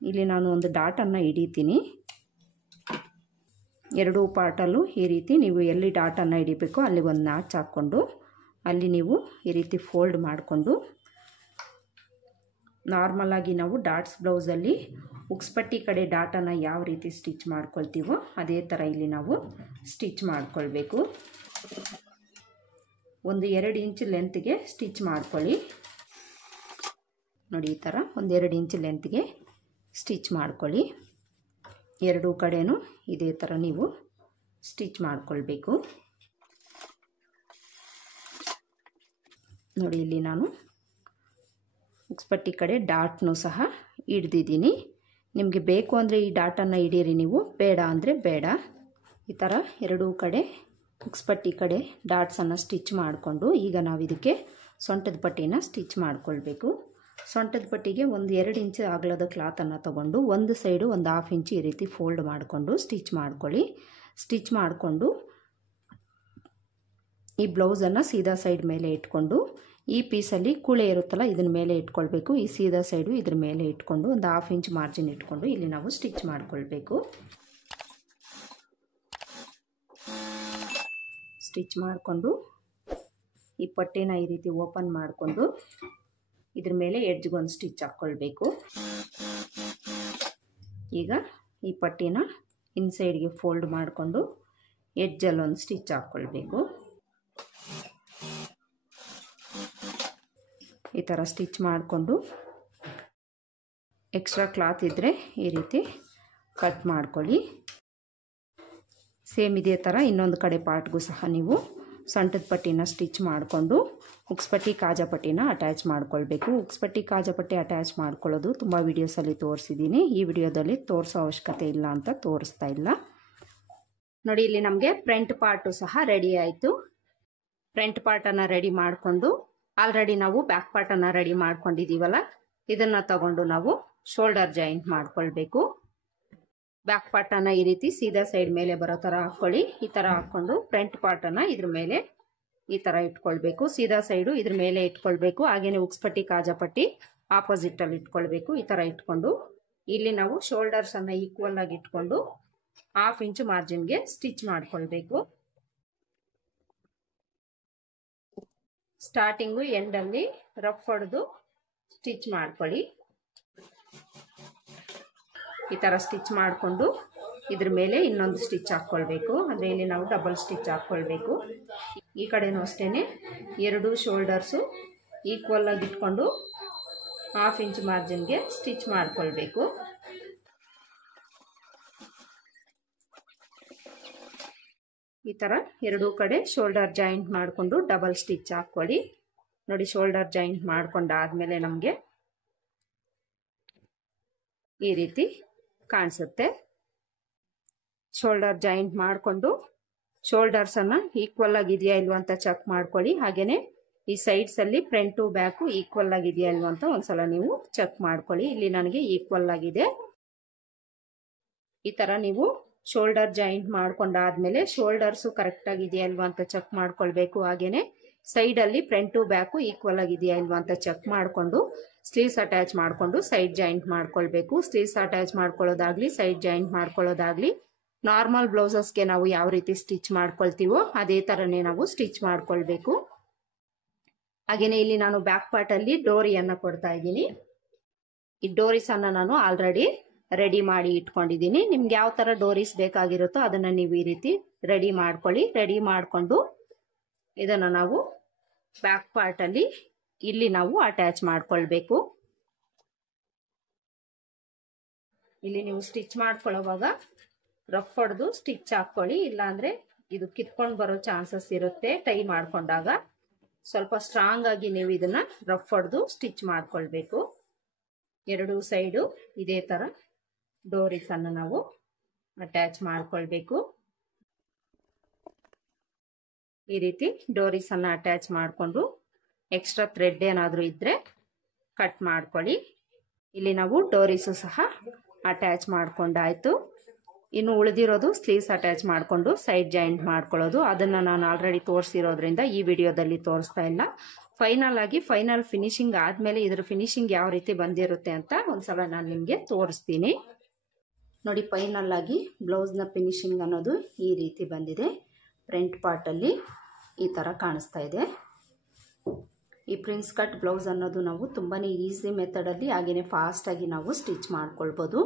ಇಲ್ಲಿ ನಾನು ಒಂದು ಡಾಟನ್ನು ಹಿಡಿತೀನಿ. ಎರಡೂ ಪಾರ್ಟಲ್ಲೂ ಈ ರೀತಿ ನೀವು ಎಲ್ಲಿ ಡಾಟನ್ನು ಹಿಡಿಬೇಕೋ ಅಲ್ಲಿ ಒಂದು ನಾಚ್ ಹಾಕ್ಕೊಂಡು ಅಲ್ಲಿ ನೀವು ಈ ರೀತಿ ಫೋಲ್ಡ್ ಮಾಡಿಕೊಂಡು ನಾರ್ಮಲಾಗಿ ನಾವು ಡಾಟ್ಸ್ ಬ್ಲೌಸಲ್ಲಿ ಉಕ್ಸ್ಪಟ್ಟಿ ಕಡೆ ಡಾಟನ್ನು ಯಾವ ರೀತಿ ಸ್ಟಿಚ್ ಮಾಡ್ಕೊಳ್ತೀವೋ ಅದೇ ಥರ ಇಲ್ಲಿ ನಾವು ಸ್ಟಿಚ್ ಮಾಡ್ಕೊಳ್ಬೇಕು. ಒಂದು 2 ಇಂಚ್ ಲೆಂತ್ಗೆ ಸ್ಟಿಚ್ ಮಾಡ್ಕೊಳ್ಳಿ. ನೋಡಿ, ಈ ಥರ ಒಂದು 2 ಇಂಚ್ ಲೆಂತ್ಗೆ ಸ್ಟಿಚ್ ಮಾಡ್ಕೊಳ್ಳಿ. ಎರಡೂ ಕಡೆನೂ ಇದೇ ಥರ ನೀವು ಸ್ಟಿಚ್ ಮಾಡ್ಕೊಳ್ಬೇಕು. ನೋಡಿ, ಇಲ್ಲಿ ನಾನು ಉಕ್ಸ್ಪಟ್ಟಿ ಕಡೆ ಡಾಟ್ನೂ ಸಹ ಹಿಡ್ದಿದ್ದೀನಿ. ನಿಮಗೆ ಬೇಕು ಅಂದರೆ ಈ ಡಾಟನ್ನು ಹಿಡೀರಿ, ನೀವು ಬೇಡ ಅಂದರೆ ಬೇಡ. ಈ ಥರ ಎರಡೂ ಕಡೆ ಉಕ್ಸ್ಪಟ್ಟಿ ಕಡೆ ಡಾಟ್ಸನ್ನು ಸ್ಟಿಚ್ ಮಾಡಿಕೊಂಡು ಈಗ ನಾವು ಇದಕ್ಕೆ ಸೊಂಟದ ಪಟ್ಟಿನ ಸ್ಟಿಚ್ ಮಾಡ್ಕೊಳ್ಬೇಕು. ಸೊಂಟದ ಪಟ್ಟಿಗೆ ಒಂದು 2 ಇಂಚ್ ಅಗಲದ ಕ್ಲಾತನ್ನು ತೊಗೊಂಡು ಒಂದು ಸೈಡು ಒಂದು 1/2 ಇಂಚ್ ಈ ರೀತಿ ಫೋಲ್ಡ್ ಮಾಡಿಕೊಂಡು ಸ್ಟಿಚ್ ಮಾಡ್ಕೊಳ್ಳಿ. ಸ್ಟಿಚ್ ಮಾಡಿಕೊಂಡು ಈ ಬ್ಲೌಸನ್ನು ಸೀದಾ ಸೈಡ್ ಮೇಲೆ ಇಟ್ಕೊಂಡು ಈ ಪೀಸಲ್ಲಿ ಕೂಳೆ ಇರುತ್ತಲ್ಲ ಇದನ್ನ ಮೇಲೆ ಇಟ್ಕೊಳ್ಬೇಕು. ಈ ಸೀದಾ ಸೈಡು ಇದ್ರ ಮೇಲೆ ಇಟ್ಕೊಂಡು ಒಂದು 1/2 ಇಂಚ್ ಮಾರ್ಜಿನ್ ಇಟ್ಕೊಂಡು ಇಲ್ಲಿ ನಾವು ಸ್ಟಿಚ್ ಮಾಡ್ಕೊಳ್ಬೇಕು. ಸ್ಟಿಚ್ ಮಾಡಿಕೊಂಡು ಈ ಪಟ್ಟಿನ ಈ ರೀತಿ ಓಪನ್ ಮಾಡಿಕೊಂಡು ಇದ್ರ ಮೇಲೆ ಎಡ್ಜ್ಗೊಂದು ಸ್ಟಿಚ್ ಹಾಕ್ಕೊಳ್ಬೇಕು. ಈಗ ಈ ಪಟ್ಟಿನ ಇನ್ಸೈಡ್ಗೆ ಫೋಲ್ಡ್ ಮಾಡಿಕೊಂಡು ಎಡ್ಜಲ್ಲಿ ಒಂದು ಸ್ಟಿಚ್ ಹಾಕ್ಕೊಳ್ಬೇಕು. ಈ ಥರ ಸ್ಟಿಚ್ ಮಾಡಿಕೊಂಡು ಎಕ್ಸ್ಟ್ರಾ ಕ್ಲಾತ್ ಇದ್ದರೆ ಈ ರೀತಿ ಕಟ್ ಮಾಡ್ಕೊಳ್ಳಿ. ಸೇಮ್ ಇದೇ ಥರ ಇನ್ನೊಂದು ಕಡೆ ಪಾರ್ಟ್ಗೂ ಸಹ ನೀವು ಸೊಂಟದ ಪಟ್ಟಿನ ಸ್ಟಿಚ್ ಮಾಡಿಕೊಂಡು ಉಕ್ಸ್ಪಟ್ಟಿ ಕಾಜಾಪಟ್ಟಿನ ಅಟ್ಯಾಚ್ ಮಾಡ್ಕೊಳ್ಬೇಕು. ಉಕ್ಸ್ಪಟ್ಟಿ ಕಾಜಾಪಟ್ಟಿ ಅಟ್ಯಾಚ್ ಮಾಡ್ಕೊಳ್ಳೋದು ತುಂಬ ವೀಡಿಯೋಸಲ್ಲಿ ತೋರಿಸಿದ್ದೀನಿ. ಈ ವಿಡಿಯೋದಲ್ಲಿ ತೋರಿಸೋ ಅವಶ್ಯಕತೆ ಇಲ್ಲ ಅಂತ ತೋರಿಸ್ತಾ ಇಲ್ಲ. ನೋಡಿ, ಇಲ್ಲಿ ನಮಗೆ ಫ್ರಂಟ್ ಪಾರ್ಟು ಸಹ ರೆಡಿ ಆಯಿತು. ಫ್ರಂಟ್ ಪಾರ್ಟನ್ನು ರೆಡಿ ಮಾಡಿಕೊಂಡು ಆಲ್ರೆಡಿ ನಾವು ಬ್ಯಾಕ್ ಪಾರ್ಟನ್ನು ರೆಡಿ ಮಾಡ್ಕೊಂಡಿದ್ದೀವಲ್ಲ, ಇದನ್ನು ತಗೊಂಡು ನಾವು ಶೋಲ್ಡರ್ ಜಾಯಿಂಟ್ ಮಾಡ್ಕೊಳ್ಬೇಕು. ಬ್ಯಾಕ್ ಪಾರ್ಟನ್ನು ಈ ರೀತಿ ಸೀದಾ ಸೈಡ್ ಮೇಲೆ ಬರೋ ಥರ ಹಾಕ್ಕೊಳ್ಳಿ. ಈ ಥರ ಹಾಕ್ಕೊಂಡು ಫ್ರಂಟ್ ಪಾರ್ಟನ್ನು ಇದ್ರ ಮೇಲೆ ಈ ಥರ ಇಟ್ಕೊಳ್ಬೇಕು. ಸೀದಾ ಸೈಡು ಇದ್ರ ಮೇಲೆ ಇಟ್ಕೊಳ್ಬೇಕು. ಹಾಗೆಯೇ ಉಕ್ಸ್ಪಟ್ಟಿ ಕಾಜಾಪಟ್ಟಿ ಆಪೋಸಿಟಲ್ಲಿ ಇಟ್ಕೊಳ್ಬೇಕು. ಈ ಥರ ಇಟ್ಕೊಂಡು ಇಲ್ಲಿ ನಾವು ಶೋಲ್ಡರ್ಸನ್ನು ಈಕ್ವಲ್ ಆಗಿ ಇಟ್ಕೊಂಡು 1/2 ಇಂಚ್ ಮಾರ್ಜಿನ್ಗೆ ಸ್ಟಿಚ್ ಮಾಡ್ಕೊಳ್ಬೇಕು. ಸ್ಟಾರ್ಟಿಂಗು ಎಂಡಲ್ಲಿ ರಫ್ ಹೊಡೆದು ಸ್ಟಿಚ್ ಮಾಡ್ಕೊಳ್ಳಿ. ಈ ಥರ ಸ್ಟಿಚ್ ಮಾಡಿಕೊಂಡು ಇದ್ರ ಮೇಲೆ ಇನ್ನೊಂದು ಸ್ಟಿಚ್ ಹಾಕ್ಕೊಳ್ಬೇಕು. ಅಂದರೆ ಇಲ್ಲಿ ನಾವು ಡಬಲ್ ಸ್ಟಿಚ್ ಹಾಕ್ಕೊಳ್ಬೇಕು. ಈ ಕಡೆನೂ ಅಷ್ಟೇ 2 ಶೋಲ್ಡರ್ಸು ಈಕ್ವಲ್ ಆಗಿ ಇಟ್ಕೊಂಡು 1/2 ಇಂಚ್ ಮಾರ್ಜಿನ್ಗೆ ಸ್ಟಿಚ್ ಮಾಡ್ಕೊಳ್ಬೇಕು. ಈ ಥರ 2 ಕಡೆ ಶೋಲ್ಡರ್ ಜಾಯಿಂಟ್ ಮಾಡಿಕೊಂಡು ಡಬಲ್ ಸ್ಟಿಚ್ ಹಾಕ್ಕೊಳ್ಳಿ. ನೋಡಿ, ಶೋಲ್ಡರ್ ಜಾಯಿಂಟ್ ಮಾಡ್ಕೊಂಡಾದ್ಮೇಲೆ ನಮಗೆ ಈ ರೀತಿ ಕಾಣಿಸುತ್ತೆ. ಶೋಲ್ಡರ್ ಜಾಯಿಂಟ್ ಮಾಡಿಕೊಂಡು ಶೋಲ್ಡರ್ಸನ್ನು ಈಕ್ವಲ್ ಆಗಿದೆಯಾ ಇಲ್ವಾ ಅಂತ ಚೆಕ್ ಮಾಡ್ಕೊಳ್ಳಿ. ಹಾಗೆಯೇ ಈ ಸೈಡ್ಸಲ್ಲಿ ಫ್ರಂಟು ಬ್ಯಾಕು ಈಕ್ವಲ್ ಆಗಿದೆಯಾ ಇಲ್ವಾ ಅಂತ ಒಂದ್ಸಲ ನೀವು ಚೆಕ್ ಮಾಡ್ಕೊಳ್ಳಿ. ಇಲ್ಲಿ ನನಗೆ ಈಕ್ವಲ್ ಆಗಿದೆ. ಈ ಥರ ನೀವು ಶೋಲ್ಡರ್ ಜಾಯಿಂಟ್ ಮಾಡ್ಕೊಂಡಾದ್ಮೇಲೆ ಶೋಲ್ಡರ್ಸು ಕರೆಕ್ಟ್ ಆಗಿದೆಯಾ ಇಲ್ವಾ ಅಂತ ಚೆಕ್ ಮಾಡ್ಕೊಳ್ಬೇಕು. ಹಾಗೆಯೇ ಸೈಡಲ್ಲಿ ಫ್ರಂಟು ಬ್ಯಾಕು ಈಕ್ವಲ್ ಆಗಿದೆಯಾ ಇಲ್ವಾ ಅಂತ ಚೆಕ್ ಮಾಡಿಕೊಂಡು ಸ್ಲೀವ್ಸ್ ಅಟ್ಯಾಚ್ ಮಾಡಿಕೊಂಡು ಸೈಡ್ ಜಾಯಿಂಟ್ ಮಾಡ್ಕೊಳ್ಬೇಕು. ಸ್ಲೀವ್ಸ್ ಅಟ್ಯಾಚ್ ಮಾಡ್ಕೊಳ್ಳೋದಾಗ್ಲಿ ಸೈಡ್ ಜಾಯಿಂಟ್ ಮಾಡ್ಕೊಳ್ಳೋದಾಗ್ಲಿ ನಾರ್ಮಲ್ ಬ್ಲೌಸಸ್ಗೆ ನಾವು ಯಾವ ರೀತಿ ಸ್ಟಿಚ್ ಮಾಡ್ಕೊಳ್ತೀವೋ ಅದೇ ಥರನೇ ನಾವು ಸ್ಟಿಚ್ ಮಾಡ್ಕೊಳ್ಬೇಕು. ಹಾಗೆಯೇ ಇಲ್ಲಿ ನಾನು ಬ್ಯಾಕ್ ಪಾರ್ಟಲ್ಲಿ ಡೋರಿಯನ್ನು ಕೊಡ್ತಾ ಇದ್ದೀನಿ. ಈ ಡೋರೀಸನ್ನು ನಾನು ಆಲ್ರೆಡಿ ರೆಡಿ ಮಾಡಿ ಇಟ್ಕೊಂಡಿದ್ದೀನಿ. ನಿಮ್ಗೆ ಯಾವ ಥರ ಡೋರೀಸ್ ಬೇಕಾಗಿರುತ್ತೋ ಅದನ್ನು ನೀವು ಈ ರೀತಿ ರೆಡಿ ಮಾಡ್ಕೊಳ್ಳಿ. ರೆಡಿ ಮಾಡಿಕೊಂಡು ಇದನ್ನು ನಾವು ಬ್ಯಾಕ್ ಪಾರ್ಟಲ್ಲಿ ಇಲ್ಲಿ ನಾವು ಅಟ್ಯಾಚ್ ಮಾಡ್ಕೊಳ್ಬೇಕು. ಇಲ್ಲಿ ನೀವು ಸ್ಟಿಚ್ ಮಾಡ್ಕೊಳ್ಳೋವಾಗ ರಫ್ ಹೊಡೆದು ಸ್ಟಿಚ್ ಹಾಕ್ಕೊಳ್ಳಿ. ಇಲ್ಲಾಂದರೆ ಇದು ಕಿತ್ಕೊಂಡು ಬರೋ ಚಾನ್ಸಸ್ ಇರುತ್ತೆ. ಟೈ ಮಾಡ್ಕೊಂಡಾಗ ಸ್ವಲ್ಪ ಸ್ಟ್ರಾಂಗ್ ಆಗಿ ನೀವು ಇದನ್ನು ರಫ್ ಹೊಡೆದು ಸ್ಟಿಚ್ ಮಾಡ್ಕೊಳ್ಬೇಕು. 2 ಸೈಡು ಇದೇ ಥರ ಡೋರೀಸನ್ನು ನಾವು ಅಟ್ಯಾಚ್ ಮಾಡ್ಕೊಳ್ಬೇಕು. ಈ ರೀತಿ ಡೋರೀಸನ್ನು ಅಟ್ಯಾಚ್ ಮಾಡಿಕೊಂಡು ಎಕ್ಸ್ಟ್ರಾ ಥ್ರೆಡ್ ಏನಾದರೂ ಇದ್ದರೆ ಕಟ್ ಮಾಡ್ಕೊಳ್ಳಿ. ಇಲ್ಲಿ ನಾವು ಡೋರೀಸು ಸಹ ಅಟ್ಯಾಚ್ ಮಾಡ್ಕೊಂಡಾಯಿತು. ಇನ್ನು ಉಳಿದಿರೋದು ಸ್ಲೀವ್ಸ್ ಅಟ್ಯಾಚ್ ಮಾಡಿಕೊಂಡು ಸೈಡ್ ಜಾಯಿಂಟ್ ಮಾಡ್ಕೊಳ್ಳೋದು. ಅದನ್ನು ನಾನು ಆಲ್ರೆಡಿ ತೋರಿಸಿರೋದ್ರಿಂದ ಈ ವಿಡಿಯೋದಲ್ಲಿ ತೋರಿಸ್ತಾ ಇಲ್ಲ. ಫೈನಲ್ ಫಿನಿಶಿಂಗ್ ಆದಮೇಲೆ ಇದರ ಫಿನಿಶಿಂಗ್ ಯಾವ ರೀತಿ ಬಂದಿರುತ್ತೆ ಅಂತ ಒಂದ್ಸಲ ನಾನು ನಿಮಗೆ ತೋರಿಸ್ತೀನಿ. ನೋಡಿ, ಫೈನಲ್ ಆಗಿ ಬ್ಲೌಸ್ನ ಫಿನಿಶಿಂಗ್ ಅನ್ನೋದು ಈ ರೀತಿ ಬಂದಿದೆ. ಫ್ರಂಟ್ ಪಾರ್ಟಲ್ಲಿ ಈ ಥರ ಕಾಣಿಸ್ತಾ ಇದೆ. ಈ ಪ್ರಿನ್ಸ್ ಕಟ್ ಬ್ಲೌಸ್ ಅನ್ನೋದು ನಾವು ತುಂಬಾ ಈಸಿ ಮೆಥಡಲ್ಲಿ ಹಾಗೆಯೇ ಫಾಸ್ಟಾಗಿ ನಾವು ಸ್ಟಿಚ್ ಮಾಡ್ಕೊಳ್ಬೋದು.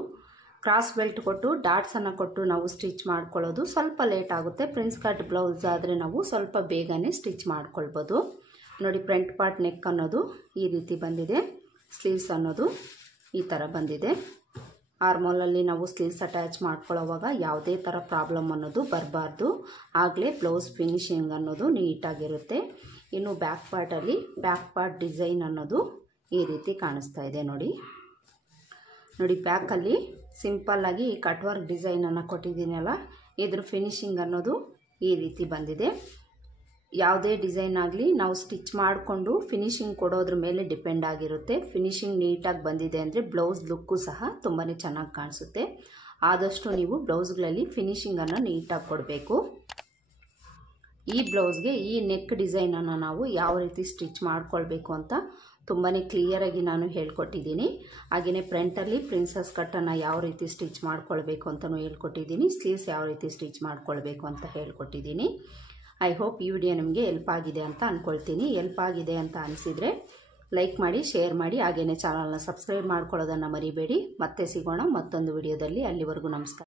ಕ್ರಾಸ್ ಬೆಲ್ಟ್ ಕೊಟ್ಟು ಡಾಟ್ಸನ್ನು ಕೊಟ್ಟು ನಾವು ಸ್ಟಿಚ್ ಮಾಡ್ಕೊಳ್ಳೋದು ಸ್ವಲ್ಪ ಲೇಟ್ ಆಗುತ್ತೆ. ಪ್ರಿನ್ಸ್ ಕಟ್ ಬ್ಲೌಸ್ ಆದರೆ ನಾವು ಸ್ವಲ್ಪ ಬೇಗನೆ ಸ್ಟಿಚ್ ಮಾಡ್ಕೊಳ್ಬೋದು. ನೋಡಿ, ಫ್ರಂಟ್ ಪಾರ್ಟ್ ನೆಕ್ ಅನ್ನೋದು ಈ ರೀತಿ ಬಂದಿದೆ. ಸ್ಲೀವ್ಸ್ ಅನ್ನೋದು ಈ ಥರ ಬಂದಿದೆ. ಆರ್ಮೋಲಲ್ಲಿ ನಾವು ಸ್ಲೀವ್ಸ್ ಅಟ್ಯಾಚ್ ಮಾಡ್ಕೊಳ್ಳೋವಾಗ ಯಾವುದೇ ಥರ ಪ್ರಾಬ್ಲಮ್ ಅನ್ನೋದು ಬರಬಾರ್ದು. ಆಗಲೇ ಬ್ಲೌಸ್ ಫಿನಿಶಿಂಗ್ ಅನ್ನೋದು ನೀಟಾಗಿರುತ್ತೆ. ಇನ್ನು ಬ್ಯಾಕ್ ಪಾರ್ಟಲ್ಲಿ ಬ್ಯಾಕ್ ಪಾರ್ಟ್ ಡಿಸೈನ್ ಅನ್ನೋದು ಈ ರೀತಿ ಕಾಣಿಸ್ತಾ ಇದೆ. ನೋಡಿ, ಬ್ಯಾಕಲ್ಲಿ ಸಿಂಪಲ್ಲಾಗಿ ಈ ಕಟ್ ವರ್ಕ್ ಡಿಸೈನನ್ನು ಕೊಟ್ಟಿದ್ದೀನಲ್ಲ, ಇದ್ರ ಫಿನಿಶಿಂಗ್ ಅನ್ನೋದು ಈ ರೀತಿ ಬಂದಿದೆ. ಯಾವುದೇ ಡಿಸೈನ್ ಆಗಲಿ ನಾವು ಸ್ಟಿಚ್ ಮಾಡಿಕೊಂಡು ಫಿನಿಶಿಂಗ್ ಕೊಡೋದ್ರ ಮೇಲೆ ಡಿಪೆಂಡ್ ಆಗಿರುತ್ತೆ. ಫಿನಿಶಿಂಗ್ ನೀಟಾಗಿ ಬಂದಿದೆ ಅಂದರೆ ಬ್ಲೌಸ್ ಲುಕ್ಕು ಸಹ ತುಂಬಾ ಚೆನ್ನಾಗಿ ಕಾಣಿಸುತ್ತೆ. ಆದಷ್ಟು ನೀವು ಬ್ಲೌಸ್ಗಳಲ್ಲಿ ಫಿನಿಶಿಂಗನ್ನು ನೀಟಾಗಿ ಕೊಡಬೇಕು. ಈ ಬ್ಲೌಸ್ಗೆ ಈ ನೆಕ್ ಡಿಸೈನನ್ನು ನಾವು ಯಾವ ರೀತಿ ಸ್ಟಿಚ್ ಮಾಡ್ಕೊಳ್ಬೇಕು ಅಂತ ತುಂಬಾ ಕ್ಲಿಯರಾಗಿ ನಾನು ಹೇಳ್ಕೊಟ್ಟಿದ್ದೀನಿ. ಹಾಗೆಯೇ ಫ್ರಂಟಲ್ಲಿ ಪ್ರಿನ್ಸಸ್ ಕಟ್ಟನ್ನು ಯಾವ ರೀತಿ ಸ್ಟಿಚ್ ಮಾಡ್ಕೊಳ್ಬೇಕು ಅಂತಲೂ ಹೇಳ್ಕೊಟ್ಟಿದ್ದೀನಿ. ಸ್ಲೀವ್ಸ್ ಯಾವ ರೀತಿ ಸ್ಟಿಚ್ ಮಾಡ್ಕೊಳ್ಬೇಕು ಅಂತ ಹೇಳ್ಕೊಟ್ಟಿದ್ದೀನಿ. ಐ ಹೋಪ್ ಈ ವಿಡಿಯೋ ನಿಮಗೆ ಹೆಲ್ಪ್ ಆಗಿದೆ ಅಂತ ಅಂದ್ಕೊಳ್ತೀನಿ. ಹೆಲ್ಪ್ ಆಗಿದೆ ಅಂತ ಅನಿಸಿದರೆ ಲೈಕ್ ಮಾಡಿ, ಶೇರ್ ಮಾಡಿ, ಹಾಗೆಯೇ ಚಾನಲ್ನ ಸಬ್ಸ್ಕ್ರೈಬ್ ಮಾಡ್ಕೊಳ್ಳೋದನ್ನು ಮರಿಬೇಡಿ. ಮತ್ತೆ ಸಿಗೋಣ ಮತ್ತೊಂದು ವಿಡಿಯೋದಲ್ಲಿ. ಅಲ್ಲಿವರೆಗೂ ನಮಸ್ಕಾರ.